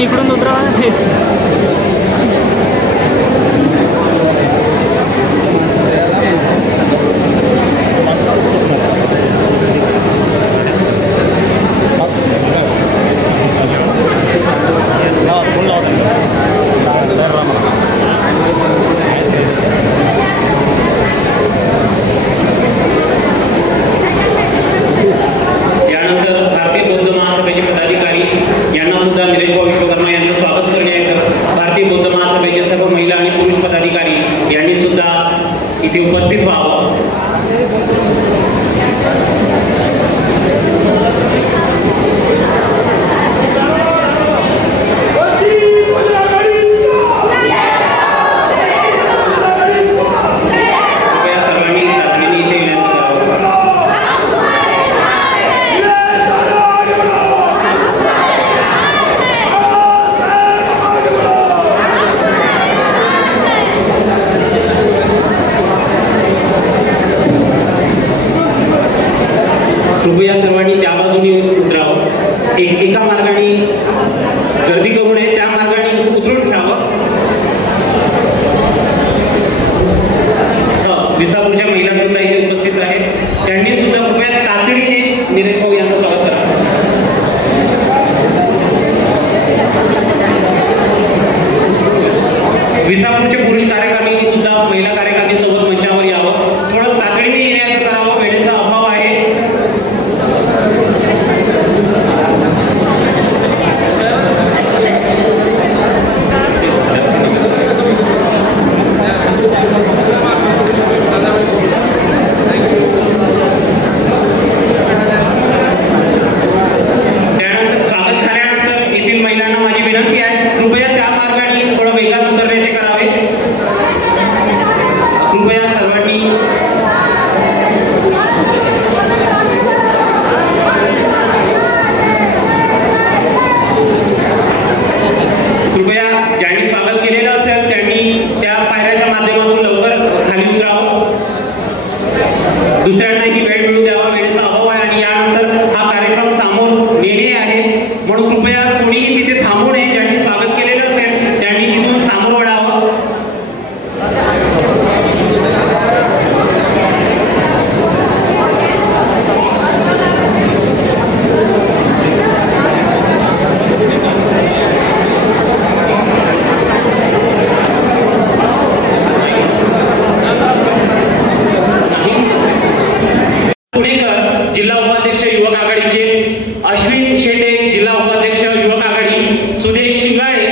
इकडून उतरा. भारतीय बौद्ध कृपया सर्वांनी त्या बाजूने उतरावं. एका मार्गाने गर्दी करू नये, त्या मार्गाने उतरून घ्यावं. विसापूरच्या महिला सुद्धा इथे उपस्थित आहेत, त्यांनी सुद्धा कृपया तातडीने निलेश भाऊ यांचं स्वागत करा. विसापूरचे पुरुष कार्यकारिणी सुद्धा महिला कार्यकारिणी सोबत मंचावर यावं. थोडं तातडीने येण्याचं करावं, वेळेचा अभाव आहे. त्यानंतर स्वागत झाल्यानंतर येथील महिलांना माझी विनंती आहे, कृपया त्या मार्गाने थोडं वेगात उतरण्याचे करावे. कृपया सर्वांनी ज्यांनी स्वागत केलेलं असेल त्यांनी त्या पायऱ्याच्या माध्यमातून लवकर खाली उतरावं. दुसऱ्यांनाही वेळ मिळू द्यावा, वेळेचा अभाव आहे आणि यानंतर हा कार्यक्रम समोर नेणे आहे, म्हणून कृपया कोणीही तिथे थांबू नये. ज्यांनी स्वागत केलेलं असेल त्यांनी तिथून समोर वळावं. पुणेकर जिल्हा उपाध्यक्ष युवक आघाडीचे, अश्विन शेटे जिल्हा उपाध्यक्ष युवक आघाडी, सुदेश शिंगाळे,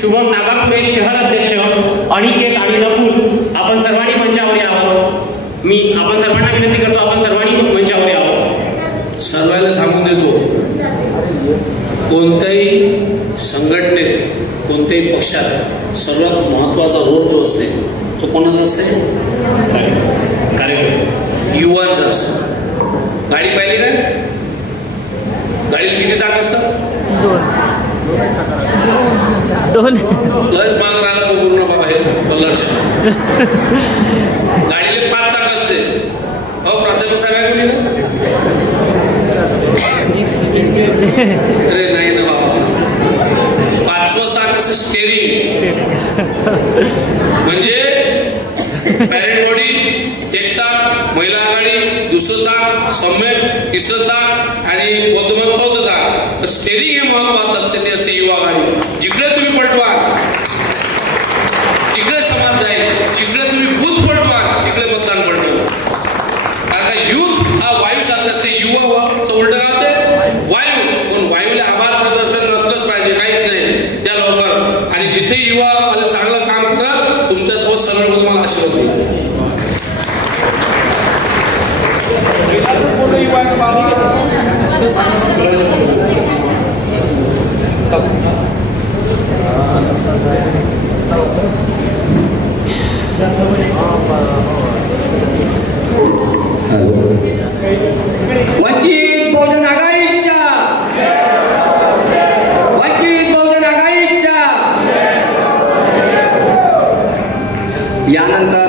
शुभम नागापुरे शहर अध्यक्ष, अनिकेत आणि नकुल, आपण सर्वांनी मंचावर यावं. आपण सर्वांना विनंती करतो, आपण सर्वांनी मंचावर यावं. सर्वांना सांगून देतो, कोणत्याही संघटनेत कोणत्याही पक्षात सर्वात महत्त्वाचा रोल जो असते तो कोणाचा असते? कार्यक्रम युवांचा असतो. गाडी पाहिली काय? गाडीत किती चाक असतात? दोन. लस माग राहिला पूर्ण बाहेर कलरच्या. गाडीला 5 चाक असते. प्राध्यापक साहेब कोणी ना? अरे नाही ना बाबा, 5वं चाक असं स्टेरिंग, म्हणजे पॅरेंट बॉडी 1 चाक, महिला आघाडी 2रं चाक, सम्यक 3रं चाक आणि बौद्धमत 4थं चाक. स्टेरिंग हे महत्वाचं असते, ते असते युवा आघाडी. जिकडे तुम्ही पलटवा तिकडे समाज जाईल, जिकडे तुम्ही बूथ पलटवा तिकडे मतदान पडतं. कारण का युथ हा वायू सारखा असते. युवाचं उलट काय होते? वायू. पण वायूला आभार मानत असलं नसलंच पाहिजे, काहीच नाही त्या लवकर. आणि जिथे युवा मला चांगलं काम करत तुमच्यासोबत सर्व तुम्हाला आशीर्वाद देईल. वंचित बहुजन आघाडीच्या, वंचित बहुजन आघाडीच्या. यानंतर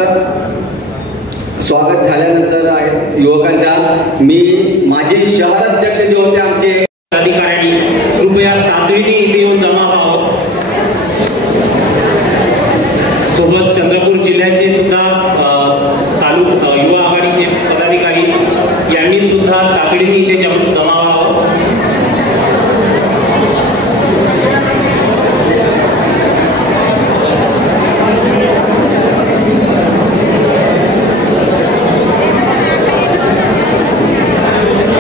स्वागत झाल्यानंतर युवकांचा मी माझे शहर अध्यक्ष जे होते आमचे अधिकारी कृपया तातडीने इथे येऊन जमा व्हावं. सोबत चंद्रपूर जिल्ह्याचे सुद्धा तालुका युवा आघाडीचे पदाधिकारी यांनी सुद्धा तातडीने इथे जमा व्हावं.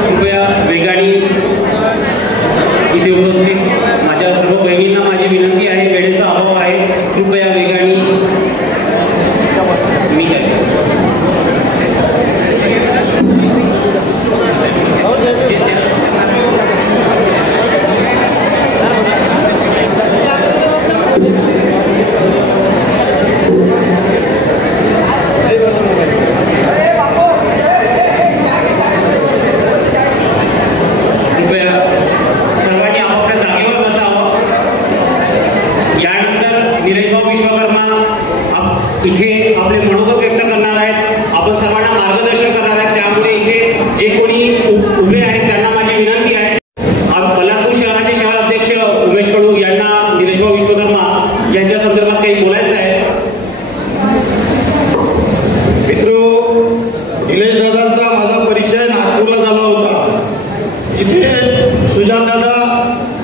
कृपया वेगाने इथे उपस्थित माझ्या सर्व बहिणींना माझी विनंती आहे, वेळेचा अभाव आहे, कृपया वेगाने. मी काय कृपया सर्वांनी आपापल्या जागेवर बसावं. यानंतर निलेशभाऊ विश्वकर्मा इथे आपले मनोगत व्यक्त करणार आहेत, आपण सर्वांना मार्गदर्शन करणार आहेत. त्यामुळे इथे जे कोणी उभे आहेत विश्वकर्मा यांच्या संदर्भात काही बोलायचं आहे. निलेश दादांचा माझा परिचय नागपूरला झाला होता. तिथे सुजात दादा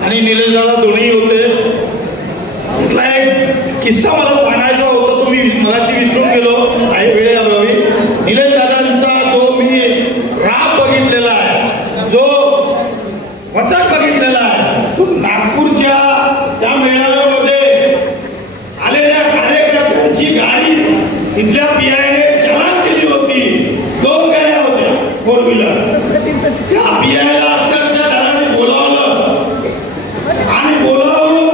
आणि निलेश दादा दोन्ही होते. तिथला एक किस्सा मला सांगायचा होता, तो मी मगाशी विसरून गेलो काही वेळेअभावी. निलेश दादांचा जो मी राग बघितलेला आहे, जो वचन बघितलेला आहे, तो नागपूरच्या त्या मेळाव्यामध्ये आलेल्या कार्यकर्त्यांची गाडी तिथल्या पीआयने चालन केली होती. 2 गाड्या होत्या 4 व्हीलर. त्या पीआयला अक्षरशः दादाने बोलावलं आणि बोलावून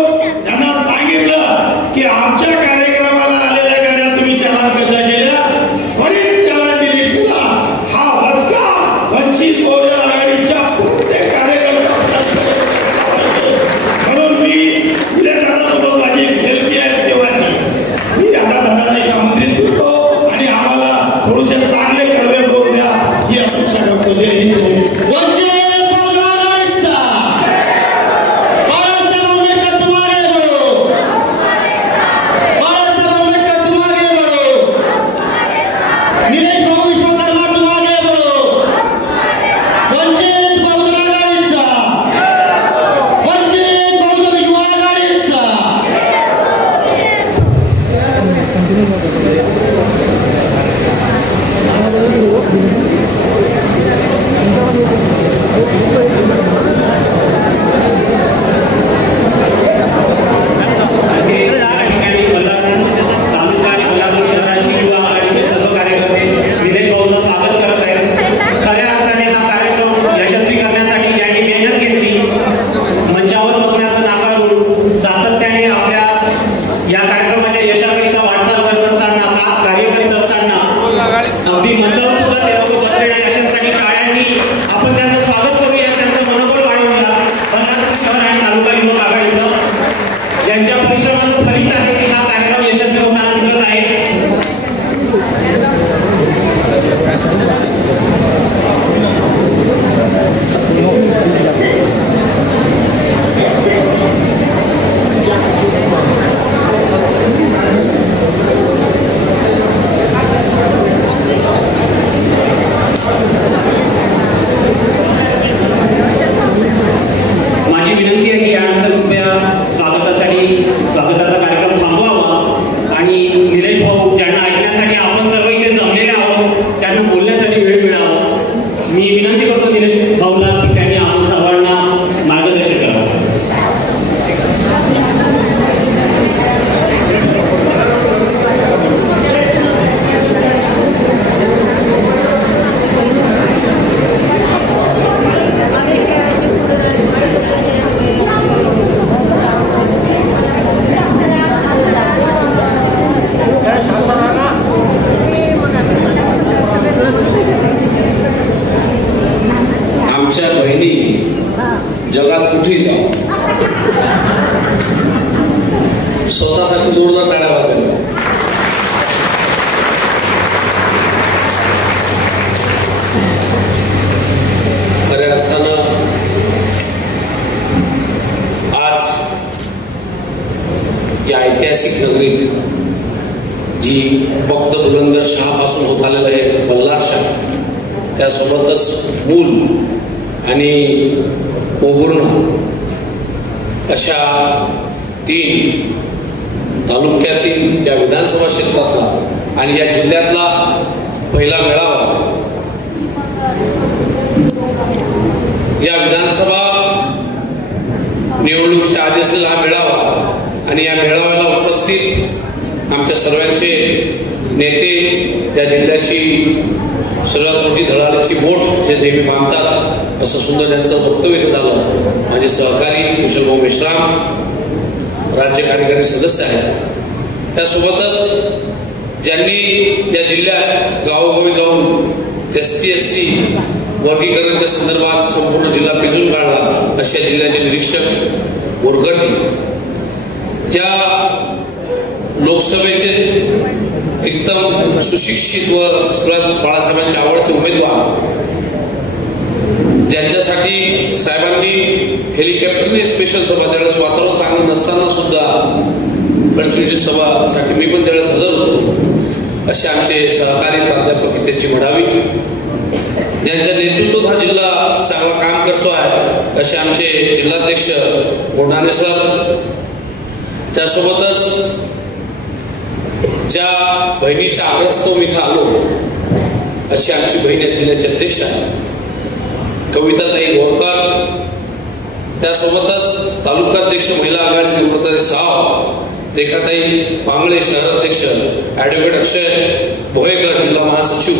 त्यांना सांगितलं की आमच्या कार्यक्रमाला आलेल्या गाड्या तुम्ही चालन कशा केल्या, त्वरित चालन डिलीट केला. हा वचका वंचित बहुजन आघाडीच्या प्रत्येक कार्यकर्त्याला, म्हणून मी तुझ्या दादासोबत माझी सेल्फी आहे तेव्हाची. मी आता दादाला एका मंत्रीत बोलतो आणि आम्हाला थोडेसे चांगले कडवे बोल द्या ही अपेक्षा करतो. जय हिंद. स्वतःसाठी जोरदार टाळ्या वाजवल्या. खऱ्या अर्थानं आज या ऐतिहासिक नगरीत जी भक्त बुलंदर शहापासून होत आलेलं आहे बल्लार शाह, त्यासोबतच मूल आणि ओगुर्णा अशा 3 तालुक्यातील या विधानसभा क्षेत्रातला आणि या जिल्ह्यातला पहिला मेळावा, या विधानसभा निवडणुकीच्या आधी असलेला हा मेळावा आणि या मेळाव्याला उपस्थित आमच्या सर्वांचे नेते, या जिल्ह्याची सर्वात मोठी धडाडीची बोट जे नेहमी मानतात असं सुंदर त्यांचं वक्तव्य झालं. माझे सहकारी कुशलभाऊ मेश्राम राज्य कार्यकारी सदस्य आहेत. त्यासोबतच ज्यांनी या जिल्ह्यात गावोगावी जाऊन ST/SC वर्गीकरणाच्या संदर्भात संपूर्ण जिल्हा पिंजून काढला अशा जिल्ह्याचे निरीक्षक बोरकरजी, या लोकसभेचे एकदम सुशिक्षित व बाळासाहेबांचे आवडते उमेदवार ज्यांच्यासाठी साहेबांनी हेलिकॉप्टरने स्पेशल सभा, त्यावेळेस वातावरण चांगलं नसताना सुद्धा पंचवीसची सभासाठी मी पण त्यावेळेस हजर होतो, असे आमचे सहकारी प्राध्यापक त्याची घडावी, ज्यांच्या नेतृत्वात हा जिल्हा चांगला काम करतो आहे असे आमचे जिल्हाध्यक्ष गोंडाणे सर, त्यासोबतच ज्या बहिणीच्या आग्रहास्तव इथं आलो अशी आमची बहीण या जिल्ह्याची अध्यक्ष आहे कविताताई गोरकर, त्यासोबतच तालुकाध्यक्ष महिला आघाडी निर्मताई साव, रेखाताई पांगळे शहराध्यक्ष, ॲडव्होकेट अक्षय भोयेकर जिल्हा महासचिव,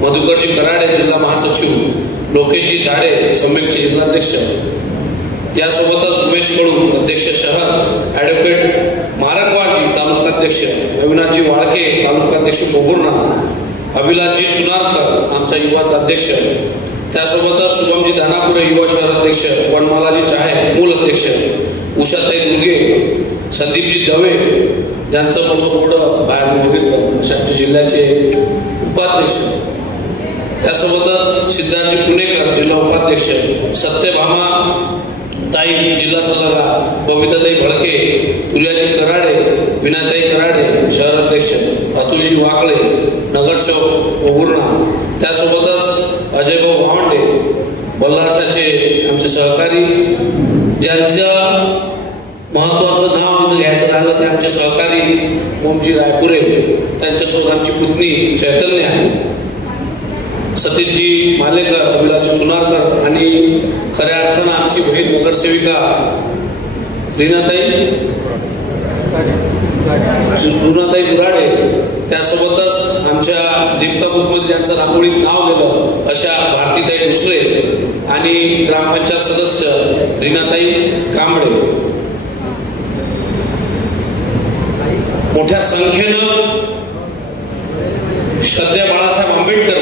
मधुकरजी कराडे जिल्हा महासचिव, लोकेशजी झाडे सम्यकचे जिल्हाध्यक्ष, यासोबतच उमेश कडू अध्यक्ष शहर, ॲडव्होकेट मारकवाडजी तालुकाध्यक्ष, अविनाशजी वाळके तालुकाध्यक्ष मोगुर्णा, अभिलाषजी चुनारकर आमचा युवाचा अध्यक्ष, त्यासोबतच शुभमजी दानापुरे युवा शहर अध्यक्ष, वनमालाजी चाहे मूल अध्यक्ष, उषाताई दुर्गे, संदीपजी दवे ज्यांचं मोठं मोठं बाहेर बघितलं अशा आमच्या जिल्ह्याचे उपाध्यक्ष, त्यासोबतच सिद्धार्थजी पुणेकर जिल्हा उपाध्यक्ष, सत्यभामा ताई जिल्हा सल्लागार, बबिताताई भडके, तुर्याजी कराडे, विनाताई कराडे शहर अध्यक्ष, अतुलजी वाकळे नगरसेवक ओगुर्णा, त्यासोबतच अजयभाऊ भावंडे बल्लारसाचे आमचे सहकारी, ज्यांचं महत्वाचं नाव घ्यायचं राहिलं ते आमचे सहकारी मोमजी रायपुरे, त्यांच्यासोबत आमची पुतणी चैतन्या, सतीशजी मालेकर, अभिलाषजी चुनारकर आणि खऱ्या अर्थानं आमची बहीण नगरसेविका रीनाताई बुराडे, त्यासोबतच आमच्या दीपिका बुद्धमध्ये ज्यांचं रांगोळीत नाव गेलं अशा भारतीताई दुसरे आणि ग्रामपंचायत सदस्य रीनाताई कांबळे, मोठ्या संख्येनं श्रद्धेय बाळासाहेब आंबेडकर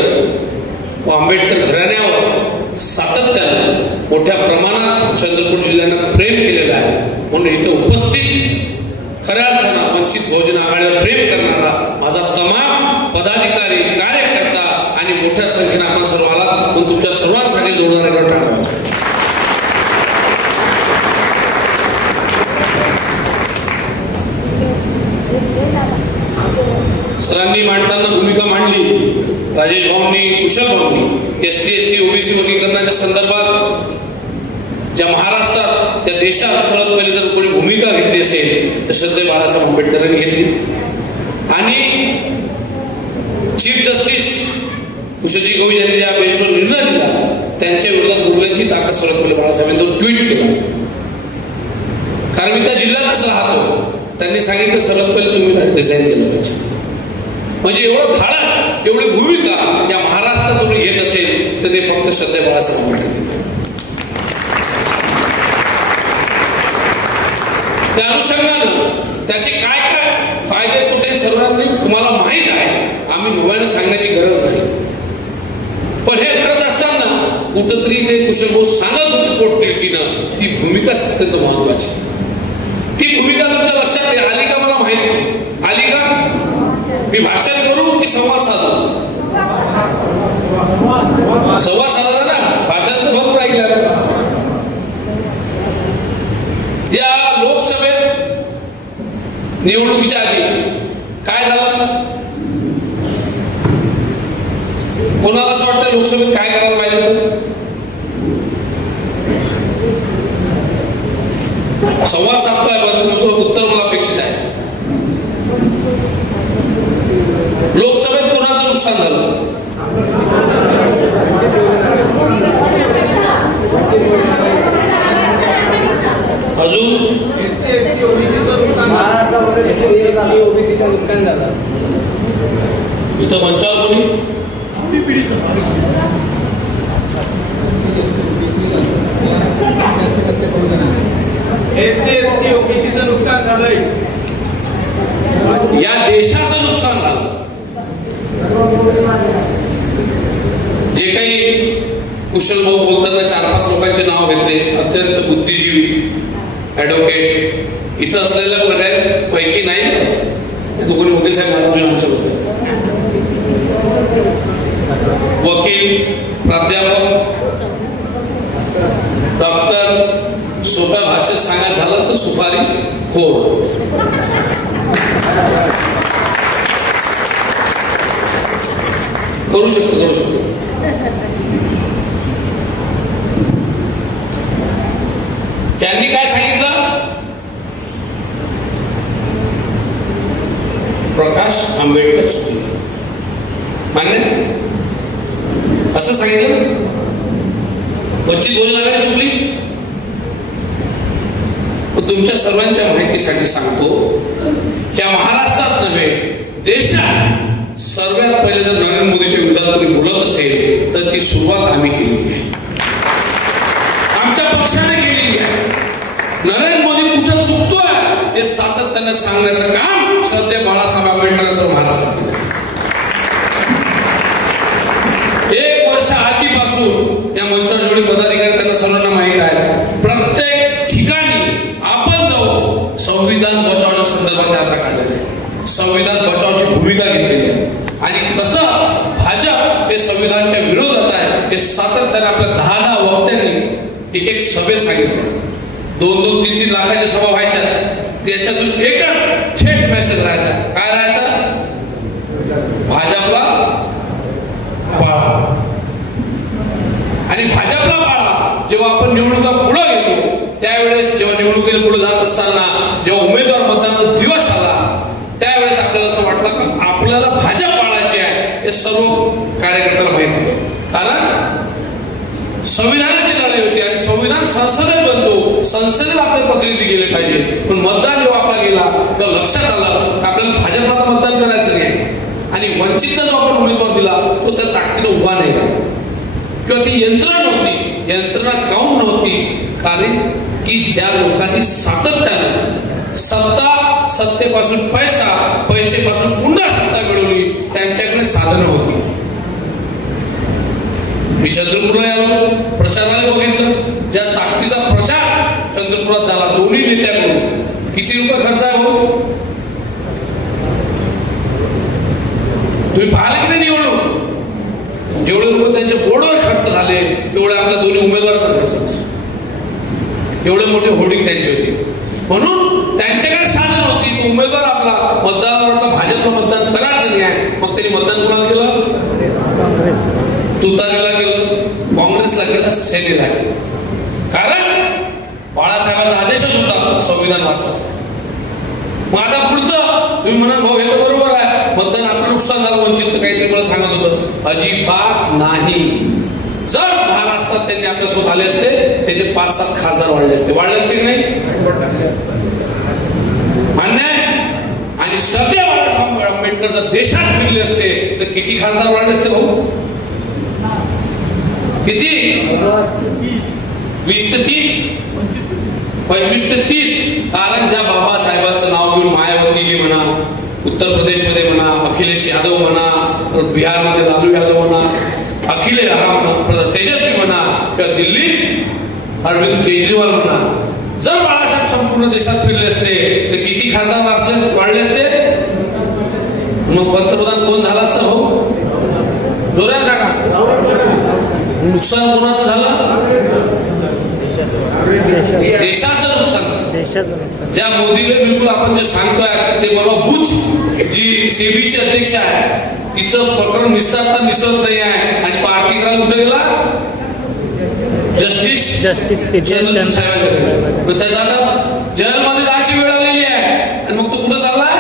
व आंबेडकर घराण्यावर सातत्यानं मोठ्या प्रमाणात चंद्रपूर जिल्ह्यानं प्रेम केलेलं आहे, म्हणून इथे उपस्थित खऱ्या अर्थानं वंचित बहुजन आघाडीवर प्रेम करणारा माझा तमाम पदाधिकारी, कार्यकर्ता आणि मोठ्या संख्येनं आपण सर्व आला म्हणून तुमच्या सर्वांसाठी जोडणारा गट आहे. सरांनी मांडताना भूमिका मांडली, राजेश भाऊंनी, कुशल भाऊंनी एसटी एससी ओबीसी वर्गीकरणाच्या संदर्भात ज्या महाराष्ट्रात त्या देशात सर्वात पहिले जर कोणी भूमिका घेतली असेल तर श्रद्धेय बाळासाहेब आंबेडकरांनी घेतली आणि चीफ जस्टिस कुशलजी गवई यांनी ज्या बेंचवर निर्णय दिला त्यांच्या विरोधात बोलण्याची ताकद सर्वात पहिले बाळासाहेबांनी तो ट्विट केला, कारण मी त्या जिल्ह्यातच राहतो, त्यांनी सांगितलं सर्वात पहिले तुम्ही डिझाईन केलं पाहिजे, म्हणजे एवढं धाडस एवढी भूमिका या महाराष्ट्रात घेत असेल तर ते फक्त श्रद्धेय बाळासाहेब आंबेडकर. त्या अनुषंगानं त्याचे काय काय फायदे तोटे सर्वांनी तुम्हाला माहीत आहे, आम्ही नव्यानं सांगण्याची गरज नाही, पण हे करत असताना कुठंतरी ते कुशलभाऊ सांगत होते पोटतिडकीनं ती भूमिका अत्यंत महत्वाची. ती भूमिका तुमच्या लक्षात आली का मला माहित नाही, आली का? मी भाषण करू की संवाद साधू? संवाद साधला ना, भाषण तर भरपूर ऐकलं. या लोकसभेत निवडणुकीच्या आधी काय झालं, कोणाला असं वाटतं लोकसभेत काय करायला पाहिजे? संवाद साधताय, उत्तर मला अपेक्षित आहे. लोकसभेत कोणाचं नुकसान झालं? अजून इथं मंचावर कोणी नुकसान झालंय, या देशाचं नुकसान झालं. जे काही कुशल भाऊ बोलताना 4-5 लोकांचे नाव घेतले, अत्यंत बुद्धिजीवी ऍडव्होकेट इथं असलेल्या पर्याय पैकी नाही कोणी वकील साहेब महाराज आमच्या होते, वकील प्राध्यापक डॉक्टर सोप्या भाषेत सांगायचं झालं तर सुपारी खोर. करू शकतो. त्यांनी काय सांगितलं? प्रकाश आंबेडकर चुकले. मान्य असं सांगितलं. वंचित बहुजन आघाडी चुकली. तुमच्या सर्वांच्या माहितीसाठी सांगतो, या महाराष्ट्रात नव्हे देशात सर्वात पहिले जर नरेंद्र मोदीच्या विरोधात कोणी बोलत असेल तर ती सुरुवात आम्ही केलेली आहे, आमच्या पक्षाने केलेली आहे. नरेंद्र मोदी कुठं चुकतोय हे सातत्याने सांगण्याचं काम श्रद्धेय बाळासाहेब आंबेडकर सर्व महाराष्ट्रात केलं. 1 वर्ष आधीपासून या मंचावर जेवढे पदाधिकारी त्यांना सर्वांना माहीत आहे, प्रत्येक ठिकाणी आपण जाऊ संविधान बचावाच्या संदर्भात यात्रा काढलेली आहे, संविधान बचावाची भूमिका घेतलेली आहे. आणि कसं भाजप हे संविधानाच्या विरोधात आहे हे सातत्याने आपल्या 10 वक्त्यांनी एक सभेत सांगितलं. 2-2, 3-3 लाखाच्या सभा व्हायच्या, त्याच्यातून एकच थेट मेसेज राहायचा. काय राहायचा? भाजपला पाळा. आणि भाजपला पाळा जेव्हा आपण निवडणुका पुढे गेलो त्यावेळेस, जेव्हा निवडणुकीला पुढे जात असताना जेव्हा उमेदवार मतदानाचा दिवस आला त्यावेळेस आपल्याला असं वाटलं की आपल्याला भाजप पाळायची आहे हे सर्व कार्यकर्त्याला माहित होतं. कारण संविधानाची लढाई होती आणि संविधान संसदेत बनतो, संसदेला आपले प्रतिनिधी गेले पाहिजे. पण मतदान जेव्हा आपला गेला तेव्हा लक्षात आलं आपल्याला भाजपला मतदान करायचं नाही. आणि वंचितचा जो आपण उमेदवार दिला तो त्या ताकदीने उभा नाही किंवा ती यंत्रणा नव्हती. यंत्रणा काऊन नव्हती? कारण की ज्या लोकांनी सातत्यानं सत्तेपासून पैसेपासून पुन्हा सत्ता मिळवली त्यांच्याकडे साधनं होती. मी चंद्रपूरला आलो, प्रचाराला बघितलं, ज्या ताकदीचा प्रचार चंद्रपुरात झाला दोन्ही नेत्याकडून, किती रुपये खर्च आहे भाऊ? तुम्ही पाहिले की नाही निवडणूक? जेवढे रुपये त्यांच्या बोर्डवर खर्च झाले तेवढे आपल्या दोन्ही उमेदवाराचा खर्च, एवढे मोठे होर्डिंग त्यांची होती. म्हणून त्यांच्याकडे साधन होती. तो उमेदवार आपला मतदाराला भाजपला मतदान करायचं नाही आहे, मग त्यांनी मतदान कोणाला केलं? तुतारीला केलं, काँग्रेसला केलं, सेनेला केलं. कारण बाळासाहेबांचा आदेशच होता संविधान वाचवायचा. मग आता पुढचं तुम्ही म्हणा भाऊ हे तर बरोबर आहे, मतदान आपलं नुकसान झालं वंचितचं काहीतरी मला सांगत होतं. अजिबात नाही. जर महाराष्ट्रात त्यांनी आपल्यासोबत आले असते त्याचे 5-7 खासदार वाढले असते की नाही? मान्य आहे. आणि श्रद्धेय बाळासाहेब आंबेडकर जर देशात फिरले असते तर किती खासदार वाढले असते भाऊ? किती? 20 ते 30, 25 ते 30. कारण ज्या बाबासाहेबांचं नाव घेऊन मायावतीजी म्हणा, उत्तर प्रदेशमध्ये म्हणा अखिलेश यादव म्हणा, बिहारमध्ये लालू यादव म्हणा, अखिलेश म्हणा, तेजस्वी म्हणा, किंवा दिल्लीत अरविंद केजरीवाल म्हणा, जर बाळासाहेब संपूर्ण देशात फिरले असते तर किती खासदार वाढले असते? मग पंतप्रधान कोण झाला असता भाऊ? जोरात सांगा. नुकसान कोणाचं झालं? देशाचं नुकसान. ज्या मोदीला बिलकुल आपण जे सांगतोय ते बरोबर बुच जी सेबीची अध्यक्ष आहे तिचं प्रकरण निसरता निसरत नाही आहे. आणि पार्टी करायला कुठे गेला? जस्टिस चंद्रचूड साहेब. त्याचा जेलमध्ये जायची वेळ आलेली आहे आणि मग तो कुठं चाललाय?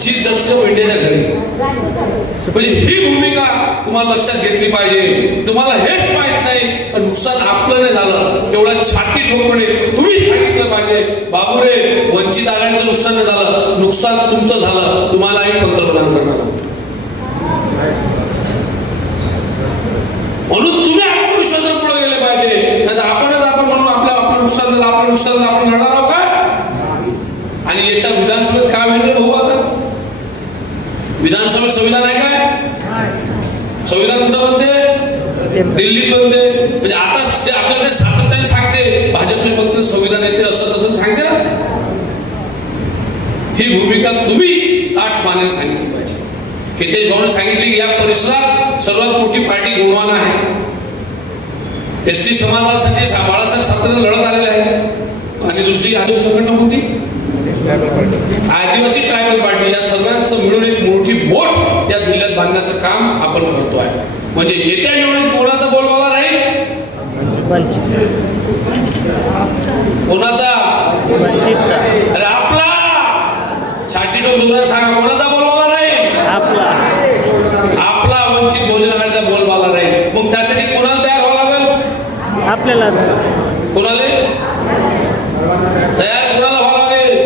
चीफ जस्टिस ऑफ इंडियाच्या घरी. म्हणजे ही भूमिका तुम्हाला लक्षात घेतली पाहिजे. तुम्हाला हेच माहित नाही नुकसान आपलं नाही झालं तेवढा छाती ठोकणे तुम्ही सांगितलं पाहिजे. बाबूरे वंचित आघाडीचं नुकसान नाही झालं, नुकसान तुमचं झालं, तुम्हालाही पंतप्रधान करणार. म्हणून तुम्ही आत्मविश्वासाने पुढे गेले पाहिजे. आपण म्हणून आपलं नुकसान झालं, आपलं नुकसान झालं, आपण लढणार आहोत का? आणि याच्या विधानसभेत काय वेगळं भाऊ? आता विधानसभेत संविधान आहे काय? संविधान कुठं बनते? दिल्लीत बनते. म्हणजे आता जे आपल्याकडे सातत्याने सांगते भाजपने फक्त संविधान येते असं तसं सांगते ना. ही भूमिका तुम्ही ताठमाने सांगितली पाहिजे. हितेश भाऊने सांगितले की या परिसरात सर्वात मोठी पार्टी गोंडवाना आहे. एसटी समाजासाठी बाळासाहेब सातारे लढत आलेले आहे. आणि दुसरी आदिवासी संघटना कोणती? आदिवासी ट्रायबल पार्टी. या सर्वांचं मिळून एक मोठी बोट या जिल्ह्यात बांधण्याचं काम आपण करतो आहे. म्हणजे येत्या निवडणूक कोणाचा बोलबाला राहील? कोणाचा? अरे आपला. छाती टोक जोरात सांगा, कोणाचा बोलबाला राहील? आपला वंचित बहुजन आघाडीचा बोलबाला राहील. मग त्यासाठी कोणाला तयार व्हावं लागेल? आपल्याला. कोणाला तयार कोणाला व्हावं लागेल?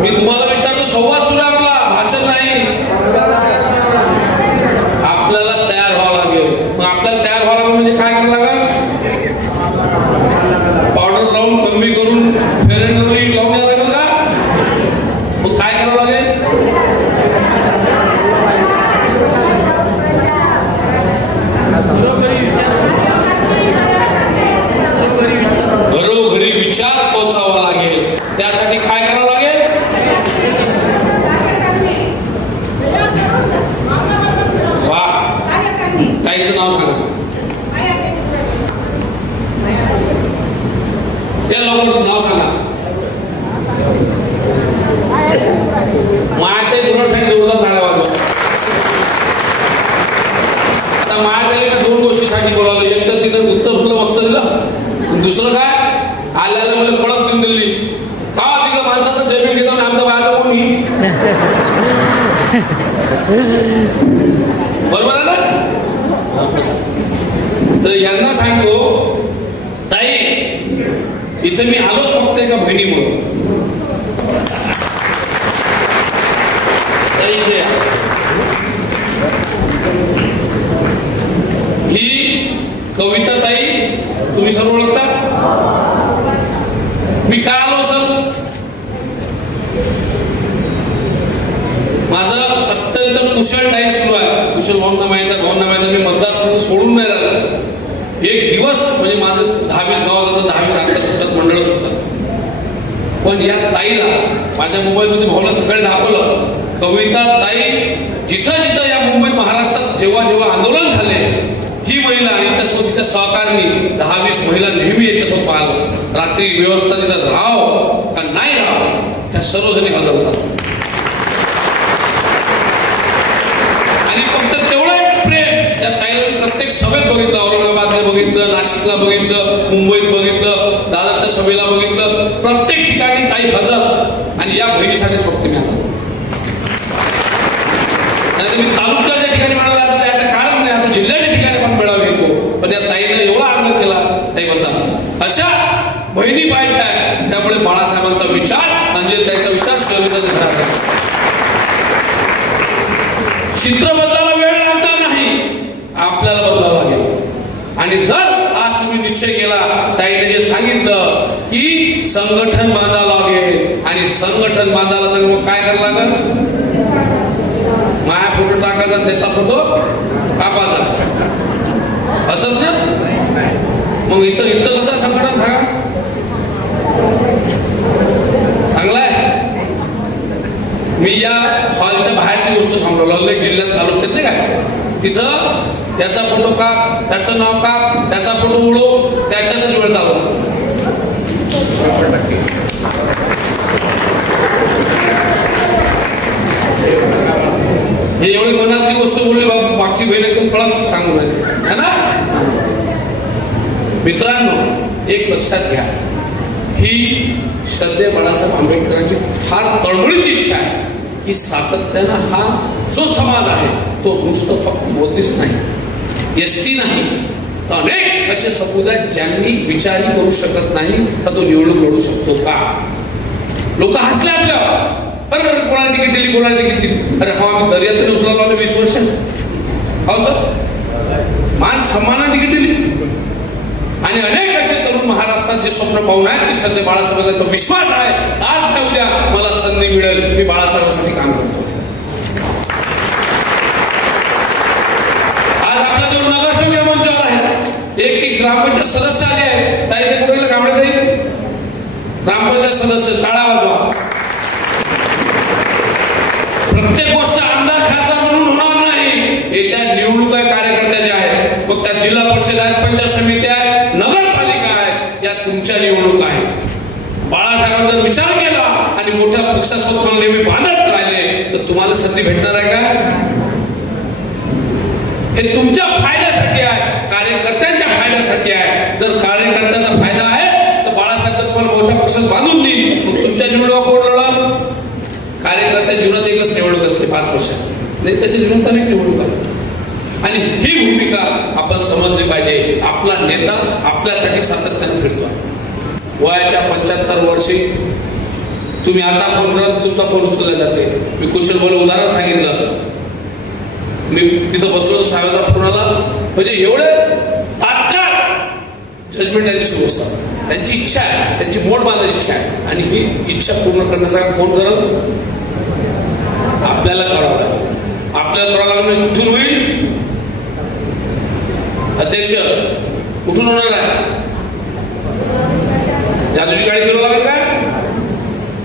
मी तुम्हाला विचारतो, संवाद सुरू आपला, भाषण नाही. आपल्याला तयार व्हावं लागेल. मग आपल्याला तयार व्हावं लागेल म्हणजे काय करावं लागेल? पावडर लावून कमी करून फेअर अँड लवली लावून यावं लागेल का? मग काय करावं लागेल? घरोघरी विचार पोचावा लागेल. त्यासाठी काय करावं लागेल? वा, ताईचं नाव सांगा. त्या लवकर नाव सांगा. मायाताई गुरांसाठी जोरदार टाळ्या वाजवा. आता मायाताईला 2 गोष्टीसाठी बोलावलं. एक तर तिनं उत्तर फुलं मस्त दिलं, दुसरं काय आल्याला मला फळक देऊन दिली. का तिकडं माणसाचं जमीन घेतो आणि आमचा बायाचा कोणी? बरोबर आहे ना? तर यांना सांगतो, ताई इथं मी आलोच फक्त एका बहिणीमुळं. ही कविता ताई तुम्ही सर्व ओळखता. मी का आलो सर? माझं अत्यंत कुशल टाइम सुरू आहे. कुशल भावना माहिती मी मतदारसंघ सोडून नाही राहिला. एक दिवस म्हणजे माझं 10-20 गाव जातं, 10-20 आकडे सुटतात, मंडळ सुटतात. पण या ताईला माझ्या मोबाईलमध्ये भावना सकाळी दाखवलं. कविता ताई जिथं जिथं या मुंबईत महाराष्ट्रात जेव्हा जेव्हा आंदोलन झाले, ही महिला आणि तिच्यासोबत तिच्या सहकार्यांनी 10-20 महिला नेहमी याच्यासोबत पाहिलं. रात्री व्यवस्था तिथं राहावं का नाही राहावं ह्या सर्वजणी हजर होतात. आणि फक्त तेवढं एक प्रेम त्या ताईला प्रत्येक सभेत बघितलं. औरंगाबादला बघितलं, नाशिकला बघितलं, मुंबईत बघितलं, दादरच्या सभेला बघितलं. प्रत्येक ठिकाणी ताई हजर. आणि या बहिणीसाठीच फक्त मी आलो. नाही मी तालुक्याच्या ठिकाणी म्हणाला याचं कारण नाही. आता जिल्ह्याच्या ठिकाणी पण मेळावा येतो. पण या ताईने एवढा आग्रह केला, ताई बसा. अशा बहिणी पाहिजे आहे. त्यामुळे बाळासाहेबांचा विचार म्हणजे त्याचा विचार सुलभतेच्या घरात आहे. चित्र बदलायला वेळ लागणार नाही, आपल्याला बदलावं लागेल. आणि जर आज तुम्ही निश्चय केला, ताईने जे सांगितलं की संघटन बांधावं लागेल आणि संघटन बांधायला तर मग काय करावं लागेल? माया फोटो टाकायचा, त्याचा फोटो कापायचा, असंच ना? मग इथं कसं संघटन सांगा? चांगलं आहे. मी या हॉलच्या बाहेरची गोष्ट सांगलो. एक जिल्ह्यात तालुक्यात नाही काय, तिथं त्याचा फोटो काप, त्याचं नाव काप, त्याचा फोटो उडव, त्याच्यातच वेळ चालवला. हे एवढी मनातली गोष्ट बोलली बाबा, मागची बहीण एकदम कळत सांगू राहिली है ना. मित्रांनो एक लक्षात घ्या, ही श्रद्धेय बाळासाहेब आंबेडकरांची फार तळमळीची इच्छा आहे की सातत्यानं हा जो समाज आहे तो नुसतं फक्त मोदीच नाही, एसटी नाही, तर अनेक असे समुदाय ज्यांनी विचारही करू शकत नाही तर तो निवडणूक लढू शकतो का. लोक हसले आपल्यावर, अरे कोणाला तिकीट दिली, कोणाला तिकीट दिली. अरे हा आम्ही दर्यातून उचलायला लावले 20 वर्ष. हो सर, मान सन्मानाने तिकीट दिली. आणि अनेक असे तरुण महाराष्ट्रात जे स्वप्न पाहून आहेत की सध्या बाळासाहेबांचा विश्वास आहे, आज नाही उद्या मला संधी मिळेल, मी बाळासाहेबांसाठी काम करतो. आज आपल्या दोन नगरसेवक या मंचावर आहेत. एक ग्रामपंचायत सदस्य आले आहेत, त्या इथे कुठे कांबळे ताई ग्रामपंचायत सदस्य, टाळा वाजवा. प्रत्येक गोष्ट आमदार खासदार म्हणून होणार नाही. येत्या निवडणुका कार्यकर्त्याच्या आहेत, मग त्यात जिल्हा परिषद आहेत, पक्षासोबत तुम्हाला नेहमी बांधत राहिले तर तुम्हाला संधी भेटणार आहे का? हे तुमच्या फायद्यासाठी आहे, कार्यकर्त्यांच्या फायद्यासाठी आहे. जर कार्यकर्त्याचा फायदा आहे तर बाळासाहेब तुम्हाला मोठ्या पक्षात बांधून देईल. मग तुमच्या निवडणुका कोण लढणार? कार्यकर्त्या जीवनात एकच निवडणूक असते 5 वर्षात, नाही त्याच्या जीवनात अनेक निवडणूक आहे. आणि ही भूमिका आपण समजली पाहिजे. आपला नेता आपल्यासाठी सातत्याने फिरतो. वयाच्या 75 वर्षी तुम्ही आता फोन करा तर तुमचा फोन उचलला जाते. मी कुशल बोल उदाहरण सांगितलं. मी तिथं बसलो साहेबांचा फोन आला, म्हणजे एवढे तात्काळ जजमेंट त्यांची सुरू असतात. त्यांची इच्छा आहे, त्यांची मोठ बांधायची इच्छा आहे आणि ही इच्छा पूर्ण करण्याचा फोन करत आपल्याला करावं लागेल. आपल्याला करावं लागेल. कुठून होईल? अध्यक्ष कुठून होणार आहे? जादूची गाडी फिरवा लागेल काय?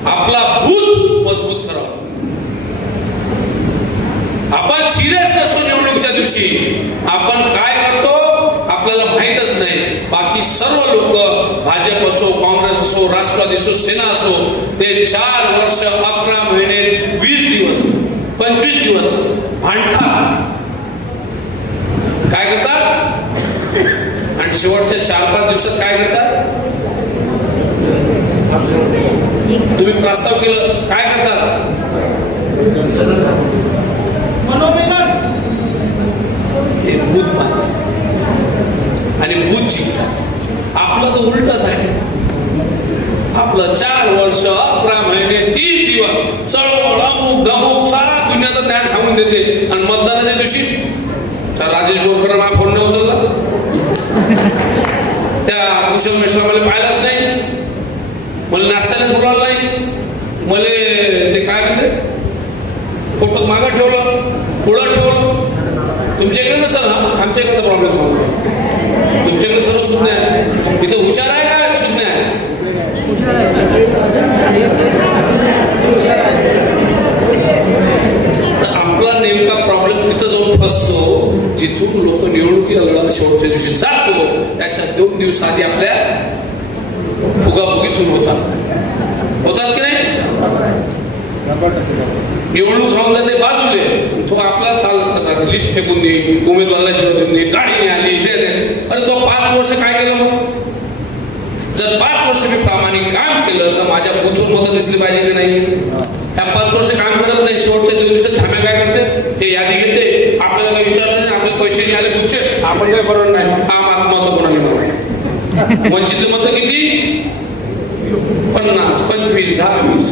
आपला बूथ मजबूत करावा. आपण सिरियस नसतो निवडणुकीच्या दिवशी. आपण काय करतो आपल्याला माहीतच नाही. बाकी सर्व लोक भाजप असो, काँग्रेस असो, राष्ट्रवादी असो, सेना असो, ते 4 वर्ष 11 महिने 20 दिवस 25 दिवस भांडतात. काय करतात आणि शेवटच्या 4-5 दिवसात काय करतात? तुम्ही प्रस्ताव केलं काय करतात? ते बूथ बांधतात आणि बूथ जिंकतात. आपलं तर उलटच आहे. आपलं 4 वर्ष 11 महिने 30 दिवस चळवळ अमुक धमुक सारा दुनियाचा ज्ञान सांगून देते आणि मतदानाच्या दिवशी राजेश बोरकर माझा फोन नाही उचलला, त्या कुशल मिश्रा मला पाहिलाच नाही, मला नाश्त्याला बोलावलं नाही, मला ते काय म्हणते फोटो मागं ठेवलं, पुढं ठेवलं. तुमच्याकडे नसेल ना, आमच्याकडे प्रॉब्लेम सांगतो. तुमच्याकडे सर्व सुज्ञ आहे. इथं हुशार आहे का सुज्ञ आहे? तर आपला नेमका प्रॉब्लेम तिथं जाऊन फसतो जिथून लोक निवडणुकीला लढायला शेवटच्या दिवशी जातो. त्याच्या 2 दिवस आधी आपल्या फुगाफुगी सुरू होतात की नाही? निवडणूक राहून जाते बाजूले, तो आपला लिस्ट फेकून दे, उमेदवाराला शिवून दे, गाडी आली ते. अरे तो 5 वर्ष काय केलं? मग जर 5 वर्ष मी प्रामाणिक काम केलं तर माझ्या बूथवर मतं दिसली पाहिजे की नाही? ह्या 5 वर्ष काम करत नाही, शेवटच्या 2 दिवसात छाम्या काय करते? हे यादी घेते, आपल्याला काही विचारलं नाही, आपल्याला पैसे नाही आले बुथचे, आपण काय बरोबर नाही. आम आत्मा मतं कोणाला मिळाली? वंचितले मतं किती? 50, 25, 10, 20.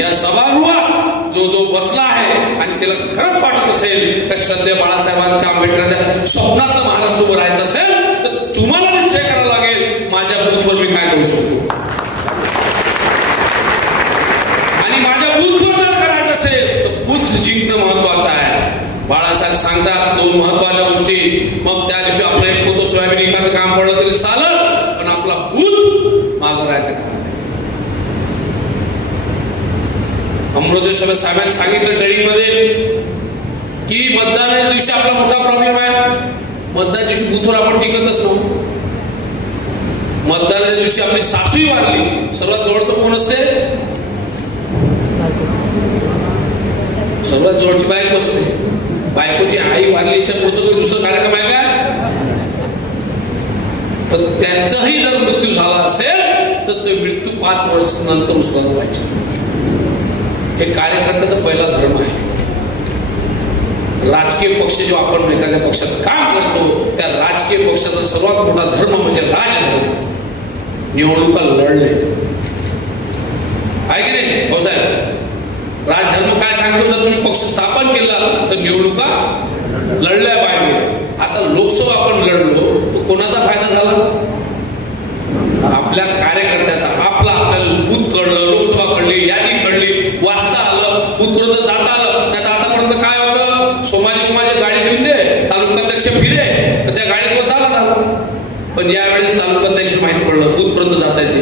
या सभागृहात जो बसला आहे आणि त्याला खरंच वाटत असेल तर श्रद्धेय बाळासाहेबांच्या आंबेडकरांच्या स्वप्नातलं महाराष्ट्र उभं राहायचं असेल तर तुम्हाला निश्चय करावा लागेल माझ्या बूथवर मी काय करू शकतो. आणि माझ्या बूथवर जर करायचं असेल तर बूथ जिंकणं महत्वाचं आहे. बाळासाहेब सांगतात 2 महत्वाच्या गोष्टी. मग त्या दिवशी आपलं एक होतो सोयाबीन विकायचं काम पडलं तरी चालत, पण आपला बूथ मागं राहायचं. अमृतसर साहेबांनी सांगितलं ट्रेनिंगमध्ये की मतदानाच्या दिवशी आपला मोठा प्रॉब्लेम आहे. मतदान दिवशी बूथवर आपण टिकतच नव्हतो. मतदानाच्या दिवशी आपली सासूही वारली, सर्वात जवळचं कोण असते? सर्वात जवळची बायको असते. बायकोची आई वारली, याच्या पुढचं काही दुसरं कार्यक्रम आहे का? पण त्यांचाही जर मृत्यू झाला असेल तर तो मृत्यू 5 वर्षानंतर उचलला पाहिजे. हे कार्यकर्त्याचा पहिला धर्म आहे. राजकीय पक्ष जेव्हा आपण एखाद्या पक्षात काम करतो त्या राजकीय पक्षाचा सर्वात मोठा धर्म म्हणजे राजधर्म. निवडणुका लढणे आहे की नाही भाऊसाहेब? राजधर्म काय सांगतो? जर तुम्ही पक्ष स्थापन केला तर निवडणुका लढल्या पाहिजे. आता लोकसभा आपण लढलो तर कोणाचा फायदा झाला? आपल्या कार्यकर्त्याचा. आपल्याला बूथ कळलं, लोकसभा कळली, यादी कळली, वाचता आलं, बूथपर्यंत जाता आलं. नाही तर आतापर्यंत काय होतं? सोमाजी गाडी देऊन दे, तालुकाध्यक्ष फिरे, तर त्या गाडीवर झाला. पण यावेळेस तालुकाध्यक्ष माहिती पडलं बूथपर्यंत जाता येते.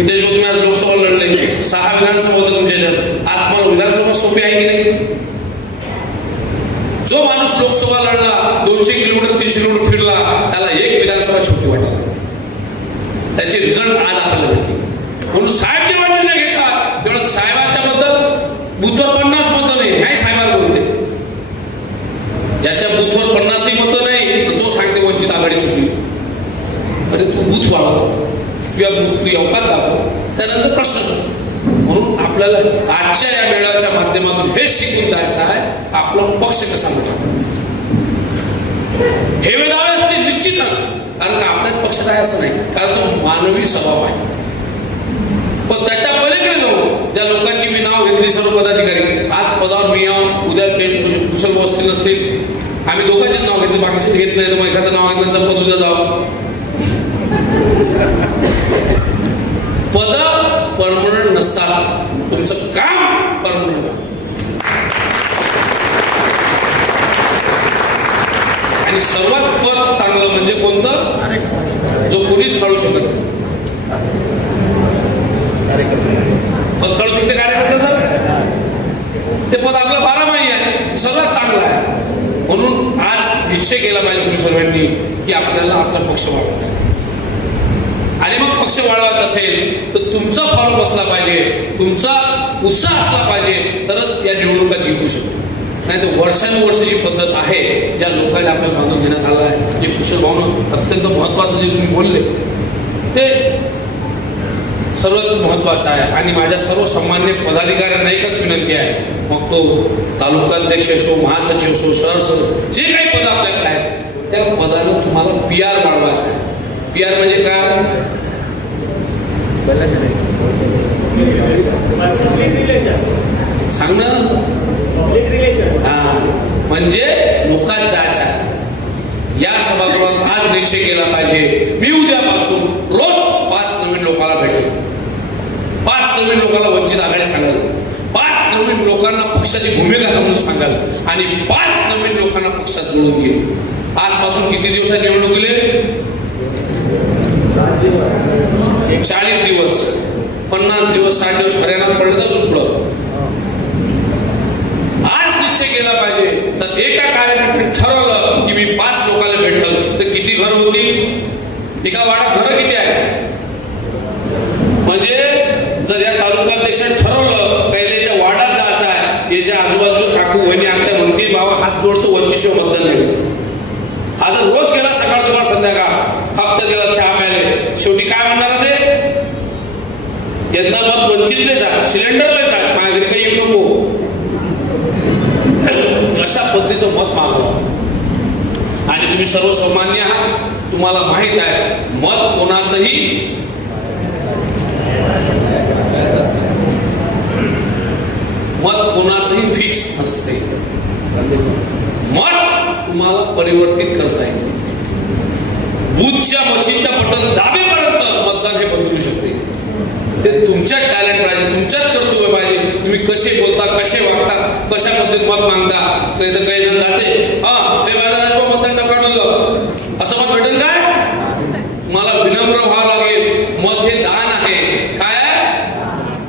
इथे जो तुम्ही आज लोकसभा लढले, 6 विधानसभा होतं तुमच्याच्यात. आज मला विधानसभा सोपी आहे की नाही? जो माणूस लोकसभा लढला, 200 किलोमीटर 300 किलोमीटर फिरला, त्याला एक विधानसभा छोटी वाटली. त्याचे रिझल्ट आज आपल्याला भेटते. म्हणून साहेब जेव्हा निर्णय घेतात तेव्हा साहेबांच्या बूथवर 50 मतं नाही, न्याय साहेबाला बोलते. ज्याच्या बूथवर 50ही मतं नाही तो सांगते वंचित आघाडी सुटली. अरे तू बूथ वाढव किंवा तू अवकात दाखव, त्यानंतर प्रश्न. म्हणून आपल्याला आजच्या या मेळाव्याच्या माध्यमातून हेच शिकून जायचं आहे, आपला पक्ष कसा मोठा करायचा. हे वेळेस ते निश्चितच, कारण आपल्याच पक्षात आहे असं नाही, कारण तो मानवी स्वभाव आहे. पण त्याच्या पलीकडे जाऊ ज्या लोकांची मी नाव घेतली, सर्व पदाधिकारी आज पदावर मी यावं, उद्या कुशल बसतील नसतील, आम्ही दोघांचीच नाव घेतले, बाकीचे घेत नाही. तर मग एखादं नाव घेतल्यानंतर पद उद्या जावं. पद परमनंट नसतात, तुमचं काम परमनंट आहे. आणि सर्वात पद चांगलं म्हणजे कोणतं, जो कोणीच काढू शकत नाही. पद काढू शकते कार्यकर्त्याचं, ते पद आपलं 12 महिने आहे, सर्वात चांगलं आहे. म्हणून आज निश्चय केला पाहिजे तुम्ही सर्वांनी की आपल्याला आपला पक्ष वाढवायचा. आणि मग पक्ष वाढवायचा असेल तर तुमचा फॉलो बसला पाहिजे, तुमचा उत्साह असला पाहिजे, तरच या निवडणुका जिंकू शकतो. नाही तर वर्षानुवर्ष जी पद्धत आहे, ज्या लोकांना आपल्याला बांधून देण्यात आलं आहे, जे कुशल भावना अत्यंत महत्वाचं जे तुम्ही बोलले ते सर्वात महत्वाचं आहे. आणि माझ्या सर्व सामान्य पदाधिकाऱ्यांना एकच विनंती आहे, मग तो तालुकाध्यक्ष असो, महासचिव असो, शहर सचिव, जे काही पद आपल्याकडे आहेत त्या पदानं तुम्हाला PR वाढवायचं आहे. PR म्हणजे काय, सांग ना. म्हणजे लोकांत जायचं आहे. या सभागृहात आज निश्चय केला पाहिजे, मी उद्यापासून रोज 5 नवीन लोकांना भेटेल, 5 नवीन लोकांना वंचित आघाडी सांगाल, 5 नवीन लोकांना पक्षाची भूमिका समजून सांगाल आणि 5 नवीन लोकांना पक्षात जुळून घेईल. आजपासून किती दिवसात निवडणूक गेले, 40 दिवस, 50 दिवस, 60 दिवस हरियाणात पडले तर पुढं. आज निश्चय केला पाहिजे, तर एका कार्यकर्त्याने ठरवलं की मी 5 लोकांना भेटल तर किती घर होतील, एका वाड्यात घर किती आहे. म्हणजे जर या तालुकाध्यक्षाने ठरवलं कैल्याच्या वाड्यात जायचं आहे, याच्या आजूबाजू काकू वहिनी आत्या म्हणते बाबा हात जोडतो वंचितशिवाय मतदान नाही. हा जर रोज गेला सकाळ दुपार संध्याकाळ, हप्ता गेला चहा प्यायले, शेवटी काय म्हणणार ते, यंदा मत वंचितले जा, सिलेंडरले जा, माझ्या घरी काही येऊ नको, अशा पद्धतीचं मत मागवलं. आणि तुम्ही सर्वसामान्य आहात, तुम्हाला माहित आहे मत कोणाचंही फिक्स नसते. मत तुम्हाला परिवर्तित करता येते. बूथच्या मशीनच्या बटन दाबेपर्यंत मतदान हे बदलू शकते. ते तुमच्यात टॅलेंट पाहिजे, तुमच्यात कर्तव्य पाहिजे. तुम्ही कसे बोलता, कसे वागता, कशा पद्धतीत मत मागता. काही जण जाते मतदान टाकलं असं मत भेटेल काय, मला विनम्र व्हावं लागेल. मत हे दान आहे. काय आहे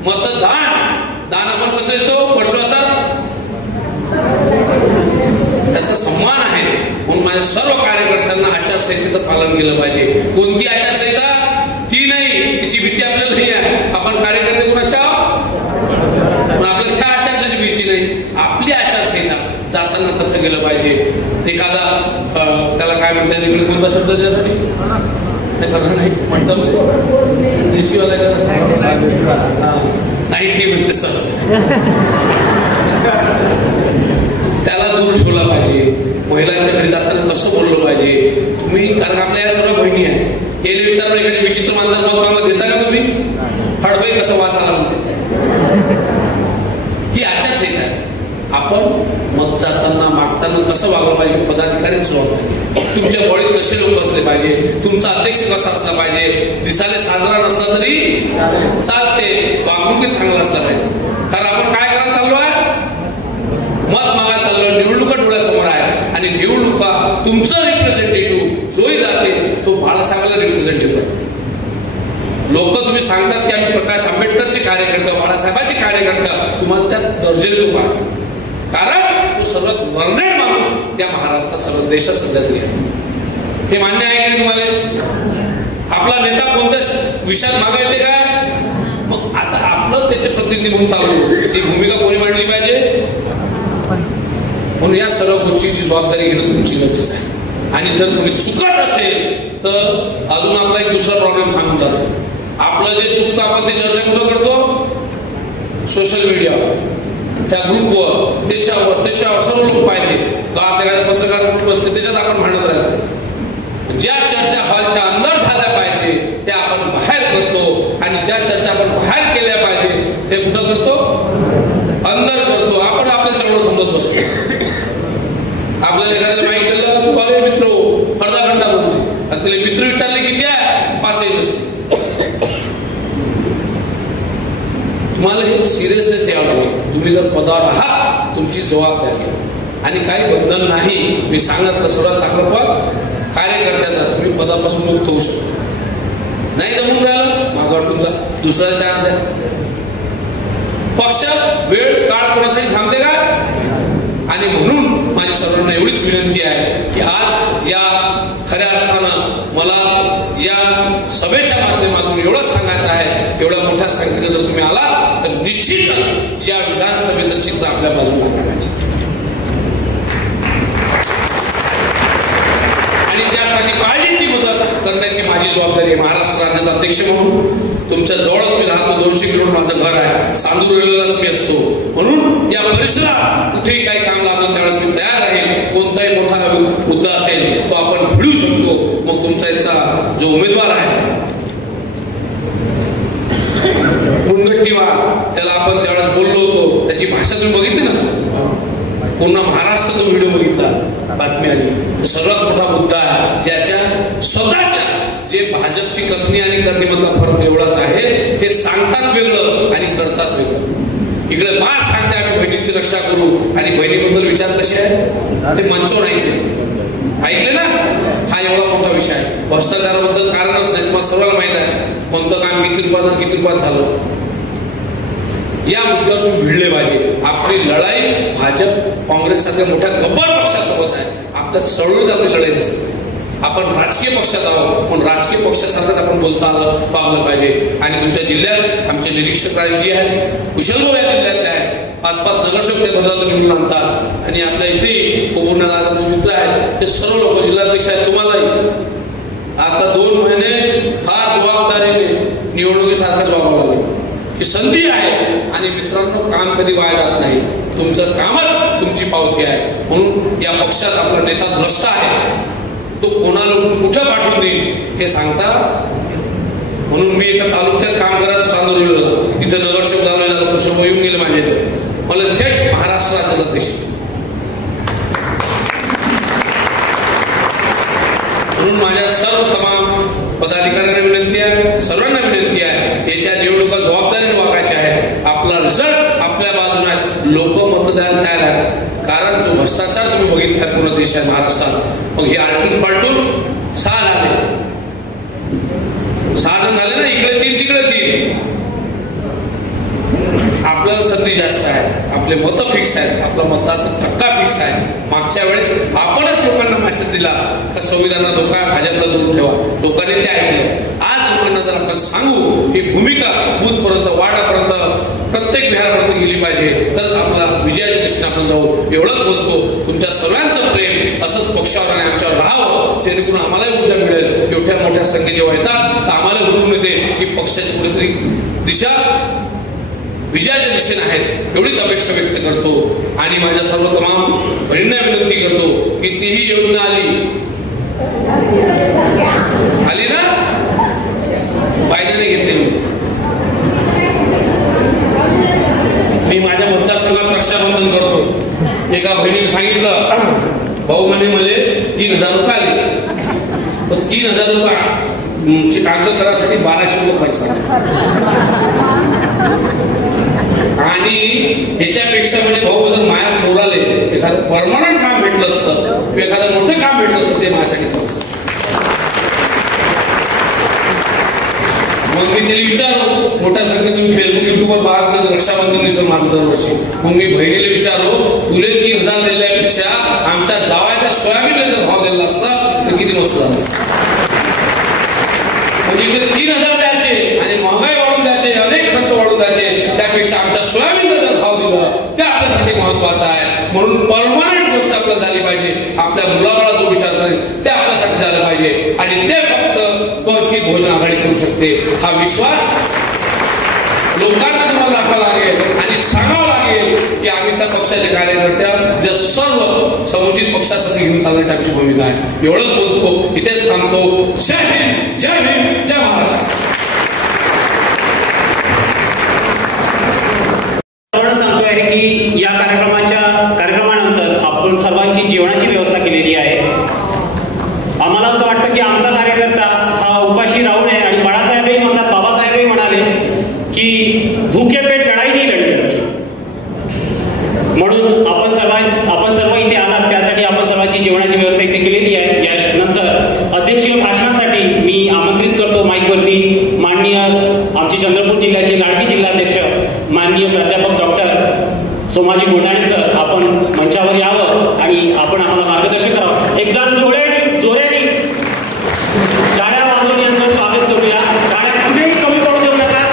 मतदान, दान आपण कसं येतो पडश्वासात, त्याचा सन्मान आहे. म्हणून माझ्या सर्व कार्यकर्त्यांना आचारसंहितेचं पालन केलं पाहिजे. कोणती आचारसंहिता ती नाही, तिची भीती आपल्याला नाही आहे. आपण कार्यकर्ते कोणाच्या, आपल्याला त्या आचारची भीती नाही. आपली आचारसंहिता जाताना कसं गेलं पाहिजे. एखादा त्याला काय म्हणतात इकडे कोणता शब्द त्यासाठी नाही म्हणतात देशीवाला नाही म्हणते सर, त्याला दूर ठेवला पाहिजे. महिलांच्या घरी जाताना कसं बोललं पाहिजे तुम्ही, कारण आपल्या या सर्व बहिणी आहे. याला विचारलं एखाद्या विचित्र माणसाला मत मागला देता का तुम्ही, हडबाई कसं वाचायला म्हणते. ही आचारसंहिता आहे. आपण मत जाताना मागताना कसं वागलं पाहिजे, पदाधिकारीच जबाबदारी. तुमच्या बळीत कसे लोक असले पाहिजे, तुमचा अध्यक्ष कसा असला पाहिजे. दिसायला साजरा नसला तरी चालते, वागणूक चांगला असला पाहिजे. कारण आपण काय करायला चाललो आहे, मत मागा चाललो, निवडणुका डोळ्यासमोर आहे. आणि निवडणुका तुमचं रिप्रेझेंटेटिव्ह जोही जाते तो बाळासाहेबांना रिप्रेझेंटेटिव्ह करते. लोक तुम्ही सांगतात की आम्ही प्रकाश आंबेडकरचे कार्यकर्ता, बाळासाहेबांचे कार्यकर्ता, तुम्हाला त्या दर्जेने तो पाहतो. कारण तो सर्वात वर्णन माणूस त्या महाराष्ट्रात सर्व देशात सध्या तरी आहे. हे मान्य आहे की तुम्हाला. आपला नेता कोणत्या विषयात मागा येते काय, मग आता आपलं त्याचे प्रतिनिधी म्हणून चालतो, ती भूमिका कोणी मांडली पाहिजे. म्हणून या सर्व गोष्टीची जबाबदारी घेणं तुमची गरजेचं आहे. आणि जर तुम्ही चुकत असेल तर अजून आपला एक दुसरा प्रॉब्लेम सांगून जातो. आपलं जे चुकतं आपण ते चर्चा कुठं करतो, सोशल मीडियावर, त्या ग्रुपवर, त्याच्यावर सर्व लोक पाहिजे. गावातल्या पत्रकार ग्रुप असते त्याच्यात आपण म्हणत राहतो. ज्या चर्चा हॉलच्या अंदर झाल्या पाहिजे त्या आपण बाहेर करतो, आणि ज्या चर्चा आपण बाहेर केल्या पाहिजे ते कुठं करतो, अंदर करतो. आपण आपल्या चांगलं समजत बसतो. आपल्याला एखाद्याला माहिती दिलं, तू अरे मित्र अर्धा घंटा बोलते, आणि तिला मित्र विचारले किती आहे, 5ही नसते. तुम्हाला हे सिरियसनेस यावं लागेल. तुम्ही जर पदावर आहात तुमची जबाबदारी आहे, आणि काही बंधन नाही. मी सांगत सर्वात चांगलं पद कार्यकर्त्याचा, तुम्ही पदापासून मुक्त होऊ शकता. नाही जमून राहिलं मागं वाटून जा, दुसरा चान्स आहे. पक्ष वेळ काळ कोणासाठी थांबते का. आणि म्हणून माझी सर्वांना एवढीच विनंती आहे की आज या खऱ्या अर्थानं मला या सभेच्या माध्यमातून एवढंच सांगायचं आहे, एवढ्या मोठ्या संख्येने जर तुम्ही आलात तर निश्चितच या विधानसभेचं चित्र आपल्या बाजूला पाहिजे. आणि त्यासाठी पाहिजे ती मदत करण्याची माझी जबाबदारी आहे. महाराष्ट्र राज्याचा अध्यक्ष म्हणून तुमच्या जवळच मी राहतो, 200 किलोमीटर माझं घर आहे, चांदूरलाच मी असतो. म्हणून या परिसरात कुठेही काही काम लागलं त्यावेळेस मी तयार राहील. कोणताही मोठा मुद्दा असेल तो आपण भिडू शकतो. मग तुमचा याचा जो उमेदवार आहे मुनगंटीवार, त्याला आपण त्यावेळेस बोललो होतो, त्याची भाषा तुम्ही बघितली ना, पूर्ण महाराष्ट्र तो व्हिडिओ बघितला, बातमी आली. तो सर्वात मोठा मुद्दा आहे, ज्याच्या स्वतःच्या जे भाजपची कथनी आणि करणीमधला फरक एवढाच आहे. हे सांगतात वेगळं आणि करतात वेगळं. इकडे मार सांगते आम्ही बहिणींची रक्षा करू, आणि बहिणीबद्दल विचार कसे आहे ते मंचावर ऐकले ना. हा एवढा मोठा विषय आहे. भ्रष्टाचाराबद्दल कारणच नाही, तुम्हाला सर्वांना माहित आहे कोणतं काम किती रुपयात झालं. या मुद्द्यावर तुम्ही भिडले पाहिजे. आपली लढाई भाजप काँग्रेस सारख्या मोठ्या गब्बर पक्षासोबत आहे. आपल्या चळवळीत आपली लढाई नसते. आपण राजकीय पक्षात आहोत, पण राजकीय पक्षासारखंच आपण बोलता आलं पावलं पाहिजे. आणि तुमच्या जिल्ह्यात आमचे निरीक्षक राजजी आहेत, कुशल भाऊ या जिल्ह्यातले आहेत, 5-5 नगरसेवक ते बदलाला निवडून आणतात. आणि आपल्या इथे कोकणाला मित्र आहेत ते सर्व लोक जिल्हाध्यक्ष आहेत. तुम्हालाही आता 2 महिने फार जबाबदारीने निवडणुकीसारखंच वागावं लागेल. ही संधी आहे, आणि मित्रांनो काम कधी वाया जात नाही. तुमचं कामच तुमची पावती आहे. म्हणून या पक्षात आपला नेता भ्रष्ट आहे, तो कोणाला उठून कुठं पाठवून देईल हे सांगता. म्हणून मी एका तालुक्यात काम करायचं चांदोरीला, तिथे नगरसेवक झालेला कुशल येऊन गेले माझ्या इथे, मला थेट महाराष्ट्र राज्याचा अध्यक्ष. म्हणून माझ्या सर्व तमाम पदाधिकाऱ्यांना विनंती आहे, सर्वांना विनंती आहे, येत्या निवडणुका जबाबदारीने वागायच्या आहेत. आपला रिझल्ट आपल्या बाजूने आहे, लोक मतदान तयार आहेत. कारण जो भ्रष्टाचार तुम्ही बघितला पूर्ण देशात, महाराष्ट्रात, मग हे आलटून पालटून 6 झाले, 6 जण झाले ना, इकडे 3 तिकडे 3. आपल्याला संधी जास्त आहे, आपले मत फिक्स आहेत, आपला मताचा टक्का फिक्स आहे. मागच्या वेळेस आपणच लोकांना मेसेज दिला का संविधानाला धोका आहे, भाजपला दूर ठेवा, लोकांनी ते ऐकलं. आज लोकांना जर आपण सांगू ही भूमिका बूथपर्यंत, वार्डापर्यंत, प्रत्येक विहारापर्यंत गेली पाहिजे, तरच आपला विजयाच्या दिशेने आपण जाऊ. एवढंच बोलतो. तुमच्या सर्वांचं प्रेम असंच पक्षावर आणि आमच्यावर राहावं, जेणेकरून आम्हालाही ऊर्जा मिळेल. एवढ्या मोठ्या संख्ये जेव्हा येतात तर आम्हाला घडून येते की पक्षाची कुठेतरी दिशा विजयाच्या दिशेने आहेत, एवढीच अपेक्षा व्यक्त करतो. आणि माझ्या सर्व तमाम बहिणींना विनंती करतो की तीही योजना आली ना, बायडेने घेतली. मी माझ्या मतदारसंघात रक्षाबंधन करतो. एका बहिणीने सांगितलं, भाऊ म्हणे मला 3000 रुपये आले, पण 3000 रुपये कागद करायसाठी 1200 रुपये खर्च. आणि ह्याच्यापेक्षा म्हणजे भाऊ जर माया पोराले एखादं परमनंट काम भेटलं असतं, एखादं मोठं काम भेटलं असतं, ते माझ्यासाठी असतं. मग मी त्याला विचारलो, मोठ्या संख्येत तुम्ही फेसबुक युट्यूबवर पाहत रक्षाबंधन दिसत माझं दरवर्षी. मग मी बहिणीला विचारलो, तुले 3000 दिल्यापेक्षा आमच्या जावायच्या सोयाबीनला जर भाव दिला असता तर किती मस्त झालं असतं. म्हणजे इकडे 3000 द्यायचे आणि महागाई वाढून द्यायचे, अनेक खर्च वाढून द्यायचे, ते आपल्यासाठी महत्वाचं आहे. म्हणून परमनंट गोष्ट आपल्याला झाली पाहिजे. आपल्या मुलाबाळा जो विचार करेल ते आपल्यासाठी झालं पाहिजे आणि ते फक्त वंचित बहुजन आघाडी करू शकते. हा विश्वास लोकांना तुम्हाला दाखवावा लागेल आणि सांगावं लागेल की आम्ही त्या पक्षाच्या कार्यकर्त्या ज्या सर्व समुचित पक्षासाठी घेऊन चालण्याची आमची भूमिका आहे. एवढंच बोलतो, इथेच थांबतो. जय हिंद, जय भीम, जय महाराष्ट्र. सांगतोय की या कार्यक्रमानंतर आपण सर्वांची जेवणाची व्यवस्था केलेली आहे. आम्हाला असं वाटतं की आमचा कार्यकर्ता हा उपाशी राहू नये आणि बाळासाहेबही म्हणतात, बाबासाहेबही म्हणाले की भूखे पेट लढाई नाही लढली जाते. म्हणून आपण सर्व इथे आलात त्यासाठी आपण सर्वांची जेवणाची व्यवस्था इथे केलेली आहे. यानंतर अध्यक्षीय भाषणासाठी मी आमंत्रित करतो माईकवरती माननीय आमचे चंद्रपूर जिल्ह्याचे लाडकी जिल्हाध्यक्ष माननीय प्राध्यापक डॉक्टर सोमाजी गोटाणे सर. आपण मंचावर यावं आणि आपण आम्हाला मार्गदर्शन करावं. एकदा जोड्याने टाळ्या वाजवून यांचं स्वागत करूया. टाळ्या कुठेही कमी पडू देऊ नका.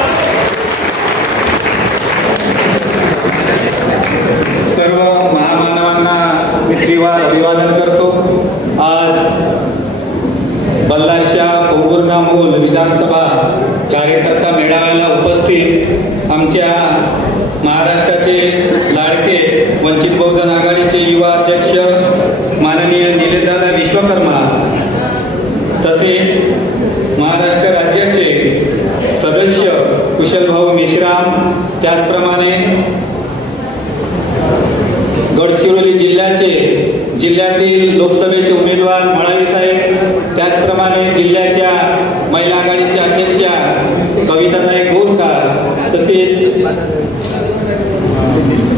सर्व महामानवांना मी त्रिवार अभिवादन करतो. आज बल्लारशा पोंभुर्णा-मूल विधानसभा कार्यकर्ता मेळाव्याला उपस्थित आमच्या महाराष्ट्राचे लाडके वंचित बहुजन आघाडीचे युवा अध्यक्ष माननीय निलेशदादा विश्वकर्मा, तसेच महाराष्ट्र राज्याचे सदस्य कुशलभाऊ मेश्राम, त्याचप्रमाणे गडचिरोली जिल्ह्यातील लोकसभेचे उमेदवार मळावी साहेब, त्याचप्रमाणे जिल्ह्याच्या महिला आघाडीच्या अध्यक्षा कविताताई गोरकार, तसेच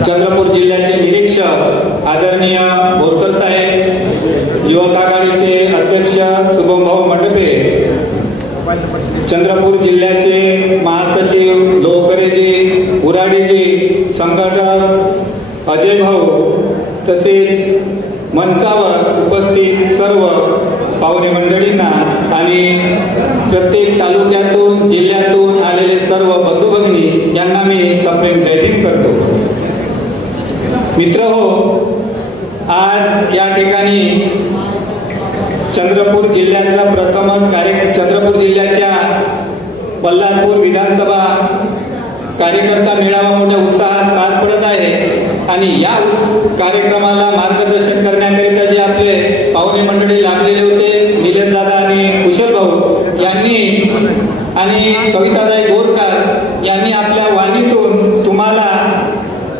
चंद्रपूर जिल्ह्याचे निरीक्षक आदरणीय बोरकर साहेब, युवक आघाडीचे अध्यक्ष शुभमभाऊ मंडपे, चंद्रपूर जिल्ह्याचे महासचिव लोकरेजी उराडीजी, संघटक अजय भाऊ, तसेच मंचावर उपस्थित सर्व पाहुणे मंडळींना आणि प्रत्येक तालुक्यातून जिल्ह्यातून आलेले सर्व बंधू भगिनी यांना मी सप्रेम जय भीम करतो. मित्र हो, आज या ठिकाणी चंद्रपूर जिल्ह्याचा प्रथमच चंद्रपूर जिल्ह्याच्या बल्लारपूर विधानसभा कार्यकर्ता मेळावा मोठ्या उत्साहात पार पडत आहे आणि या कार्यक्रमाला मार्गदर्शन करण्याकरिता जे आपले पाहुणे मंडळी लाभलेले होते, निलेशदादा आणि कुशलभाऊ यांनी आणि कविताताई गोरकार यांनी आपल्या वाणीतून तुम्हाला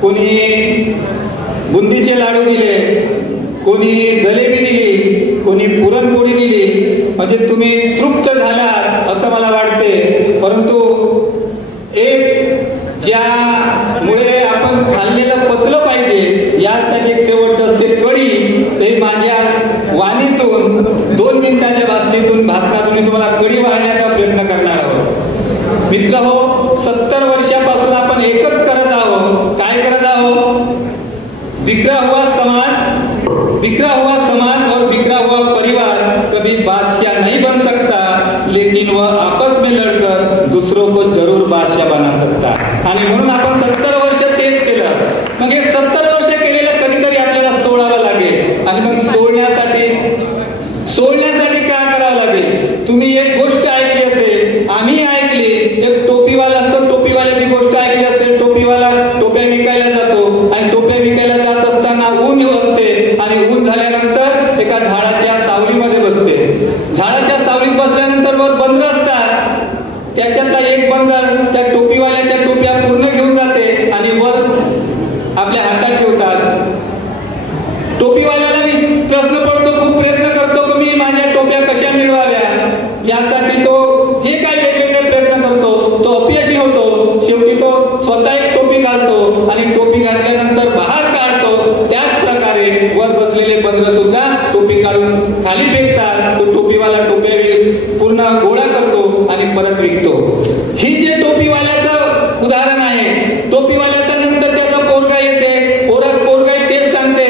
कोणी बुंदीचे लाडू दिले, कोणी जलेबी दिली, कोणी पुरणपोळी दिली, म्हणजे तुम्ही तृप्त झालात असं मला वाटते. परंतु एक ज्यामुळे आपण खाल्लेलं पचलं पाहिजे यासाठी एक शेवट असते कढी. ते माझ्या वाणीतून 2 मिनिटाच्या भाषणातून मी तुम्हाला कढी वाढण्याचा प्रयत्न करणार आहोत. मित्र हो, 70 वर्षापासून आपण एकच करत आहोत. काय करत आहोत? बिखरा हुआ समाज और बिखरा हुआ परिवार कभी बादशाह नहीं बन सकता, लेकिन वह आपस में लड़कर दूसरों को जरूर बादशाह बना सकता. आणि म्हणून आपण 70 वर्ष तेच केलं. मग हे 70 वर्ष केलेलं कधीतरी आपल्याला सोडावं लागेल आणि मग सोडण्यासाठी काय करावं लागेल? तुम्ही एक गोष्ट ऐकली असेल, आम्ही ऐकली. एक टोपीवाला असतो, टोपीवाल्याची गोष्ट ऐकली असेल. टोपीवाला टोप्या विकायला जातो आणि टोप्या विकायला जात असताना ऊन असते आणि ऊन झाल्यानंतर एका झाडाच्या सावलीमध्ये बसते. झाडाच्या सावलीत बसल्यानंतर वर बंदर असतात. त्याच्यातला एक बंदर त्या टोपीवाल्याच्या टोप्या पूर्ण घेऊन जाते आणि वर आपल्या हातात ठेवतात. टोपीवाल्याला मी प्रश्न पडतो, खूप प्रयत्न करतो की मी माझ्या टोप्या कशा मिळवाव्या. यासाठी तो जे काही वेगवेगळे प्रयत्न करतो तो अपयशी होतो. शेवटी तो स्वतः एक टोपी घालतो आणि टोपी घातल्यानंतर बाहेर काढतो. त्याच प्रकारे वर बसलेले बंदर सुद्धा टोपी काढून खाली फेकतात. तो टोपीवाला टोप्या पूर्ण गोळा करतो आणि परत विकतो. ही जे टोपीवाल्याचं उदाहरण आहे. टोपीवाल्याच्या नंतर त्याचा पोरगा येते. पोरगा तेच सांगते,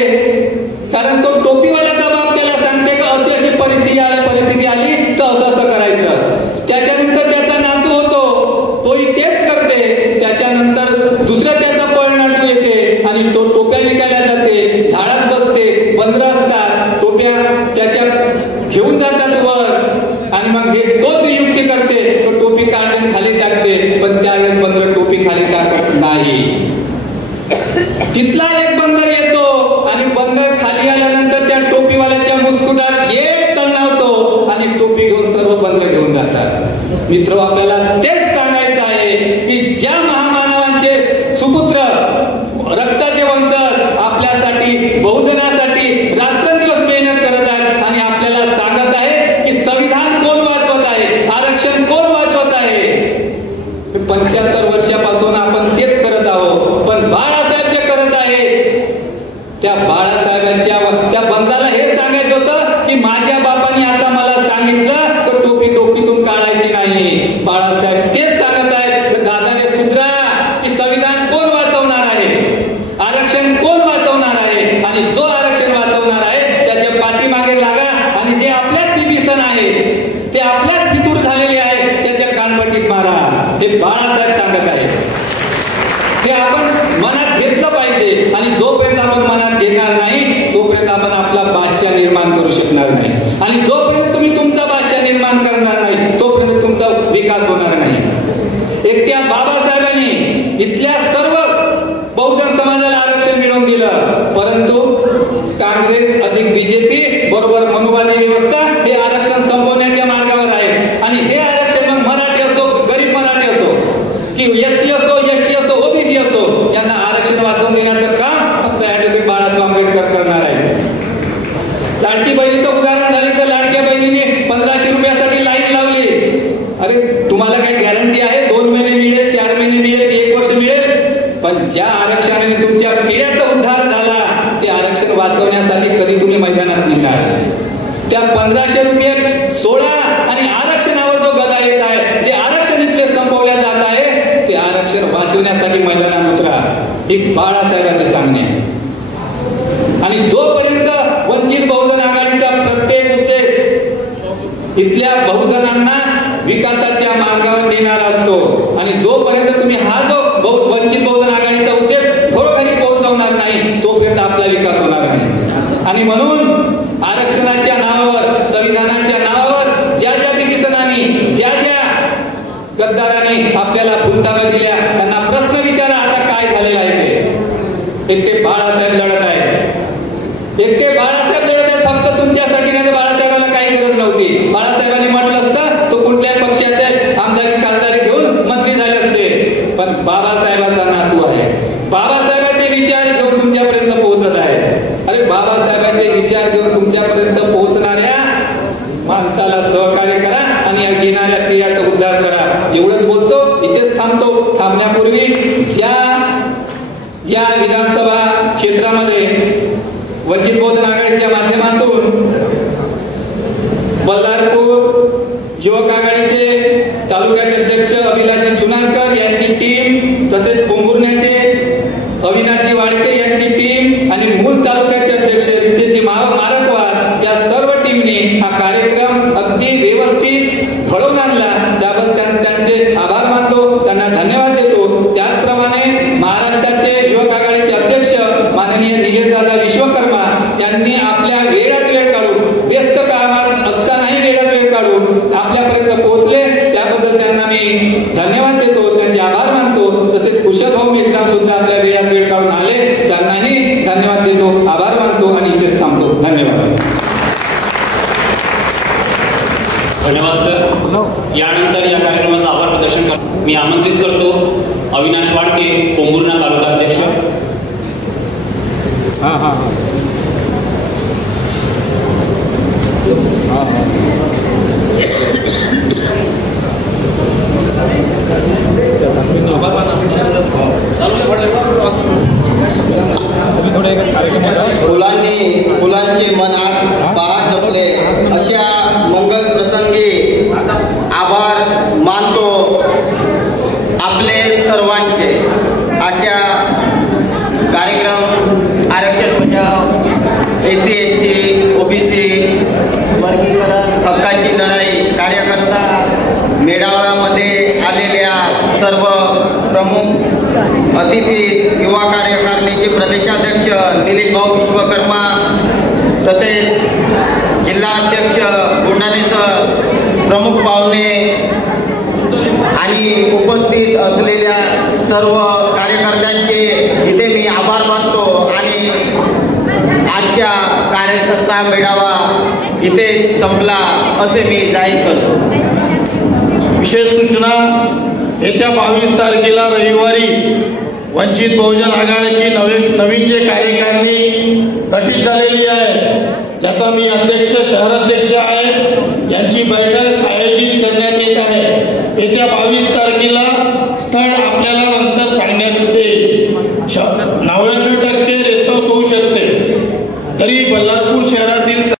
कारण तो टोपीवाल्याचा बाप त्याला सांगते की अशी परिस्थिती आली तर असं करायचं. त्याच्यानंतर त्याचा नातू होतो, तोही तेच करते. त्याच्यानंतर दुसरा त्याचा पळनाटू येते आणि तिथला एक बंदर येतो आणि बंदर खाली आल्यानंतर त्या टोपीवाल्याच्या मुस्कुटात एक तणावतो आणि टोपी घेऊन सर्व बंदर घेऊन जातात. मित्र, आपल्याला तेच सांगायचं आहे की ज्या महामानवांचे सुपुत्र रक्ताचे वंशज आपल्यासाठी बहुजनासाठी रात्रंदिवस मेहनत करत आहेत आणि आपल्याला सांगत आहे की संविधान कोण वाचवत आहे, आरक्षण कोण वाचवत आहे. 75 वर्षापासून आपण तेच करत आहोत. पण बाळासाहेब जे करत आहेत त्या बाळासाहेबांच्या त्या बंदाला हे सांगायचं होतं की माझ्या बापाने आता मला सांगितलं तर टोपी डोकीतून काढायची नाही. बाळासाहेब तेच सांगत आहेत तर दादाने सुधरा की संविधान कोण वाचवणार आहे, आरक्षण कोण वाचवणार आहे आणि जो आरक्षण वाचवणार आहे त्याच्या पाठीमागे लागा आणि जे आपल्यात विभीषण आहे ते आपल्यात फितूर झालेले आहे त्याच्या कानपट्टीत मारा. हे बाळासाहेब सांगत आहे. हे आपण मनात घेतलं पाहिजे आणि जोपर्यंत आपण मनात घेणार नाही तोपर्यंत आपण आपला बादशाह निर्माण करू शकणार नाही आणि जोपर्यंत तुम्ही तुमचा बादशाह निर्माण करणार नाही तोपर्यंत तुमचा विकास होणार नाही. एकट्या बाबासाहेबांनी इथल्या सर्व बहुजन समाजाला आरक्षण मिळवून दिलं, परंतु काँग्रेस अधिक बीजेपी बरोबर मनुवादी व्यवस्था हे आरक्षण संपवण्याच्या मार्गावर आहे आणि हे आरक्षण मग मराठी असो गरीब मराठी असो की एसटी असो एसटी असो ओबीसी असो यांना आरक्षण वाचवून देण्याचं काम फक्त ऍडव्होकेट बाळासाहेब आंबेडकर करणार आहे. लाडकी बहिणीचं उदाहरण झालं तर लाडक्या बहिणीने 1500 रुपयासाठी लाईन लावली. अरे तुम्हाला काही गॅरंटी आहे 2 महिने मिळेल, 4 महिने मिळेल, 1 वर्ष मिळेल? पण ज्या आरक्षणाने तुमच्या पिढ्याचा उद्धार झाला ते आरक्षण वाचवण्यासाठी कधी तुम्ही मैदानात निघाल? त्या 1500 रुपये सोडा आणि आरक्षणावर जो गदा येत आहे, जे आरक्षण इथले संपवल्या जात आहे ते आरक्षण वाचवण्यासाठी मैदानात उतरा. ही बाळासाहेबांचे सांगणे आहे. आणि जोपर्यंत वंचित बहुजन आघाडीचा प्रत्येक उद्देश इथल्या बहुजनांना विकासाच्या मार्गावर नेणारा असतो आणि जोपर्यंत तुम्ही हा जो वंचित बहुजन आघाडीचा उद्देश घरोघरी पोहोचवणार नाही तोपर्यंत आपला विकास होणार नाही. आणि म्हणून आरक्षणाच्या नावावर, संविधानाच्या नावावर ज्या ज्या ब्रिटिशांनी, ज्या ज्या गद्दारांनी आपल्याला भूलताबा दिल्या त्यांना प्रश्न विचारा आता काय झालेलं आहे ते. एकटे बाळासाहेब लढत आहे, एकटे बाळासाहेब लढत आहेत फक्त तुमच्यासाठी. नाही बाळासाहेबांना काही गरज नव्हती. बाळासाहेबांनी म्हटलं असतं तो कुठल्याही पक्षाचे आमदारी खासदारी घेऊन मंत्री झाले असते. पण बाबासाहेबाचा नातू आहे, बाबासाहेबांचे विचार घेऊन तुमच्यापर्यंत पोहोचत आहे. अरे बाबासाहेबांचे विचार घेऊन तुमच्यापर्यंत पोहोचणाऱ्या माणसाला सहकार्य करा आणि या येणाऱ्या पिढ्याचा उद्धार करा. एवढंच बोलतो, इथेच थांबतो. थांबण्यापूर्वी या विधानसभा क्षेत्रामध्ये वंचित बहुजन आघाडीच्या माध्यमातून बल्लारपूर युवक आघाडीचे तालुक्याचे अध्यक्ष अभिलाषजी जुनारकर यांची टीम, तसेच पोंभुर्ण्याचे अविनाशजी वाडके यांची टीम आणि मूल तालुक्याचे अध्यक्ष रितेशजी मारकवार या सर्व टीमने हा कार्यक्रम अगदी व्यवस्थित घडवून आणला. त्याबद्दल त्यांचे आभार मानतो, त्यांना धन्यवाद देतो. त्याचप्रमाणे महाराष्ट्राचे युवक आघाडीचे अध्यक्ष माननीय निलेशदादा विश्वकर्मा यांनी आपल्या वेळात वेळ काढून, व्यस्त कामात असतानाही वेळात वेळ काढून आपल्यापर्यंत पोहोचले. त्याबद्दल त्यांना मी धन्यवाद देतो, त्यांचे आभार मानतो. तसेच कुशल भाऊ मेश्राम सुद्धा आपल्या वेळात वेळ काढून आले, त्यांनाही धन्यवाद देतो, आभार मानतो आणि इथेच थांबतो. धन्यवाद. धन्यवाद सर. यानंतर या कार्यक्रमाचं आभार प्रदर्शन मी आमंत्रित करतो अविनाश वाडके, पोंभुर्णा तालुका अध्यक्ष. फुलांचे मनात बहार जपले अशा मंगल प्रसंगी आभार मानतो आपले सर्वांचे. आजच्या कार्यक्रम आरक्षण बचाव, SC ST OBC वर्गीकरण हक्काची लढाई कार्यकर्ता मेळाव्यामध्ये आलेल्या सर्व प्रमुख अतिथी, युवा कार्यकारिणीचे प्रदेशाध्यक्ष निलेश भाऊ विश्वकर्मा, तसेच जिल्हा अध्यक्ष गुंडाने सर, प्रमुख पाहुणे आणि उपस्थित असलेल्या सर्व कार्यकर्त्यांचे इथे मी आभार मानतो आणि आजच्या कार्यकर्ता मेळावा इथे संपला असे मी जाहीर करतो. विशेष सूचना, येत्या 22 तारखेला रविवारी वंचित बहुजन आघाडीची नवीन जे कार्यकारिणी गठीत झालेली आहे, ज्याचा मी अध्यक्ष शहराध्यक्ष आहे, यांची बैठक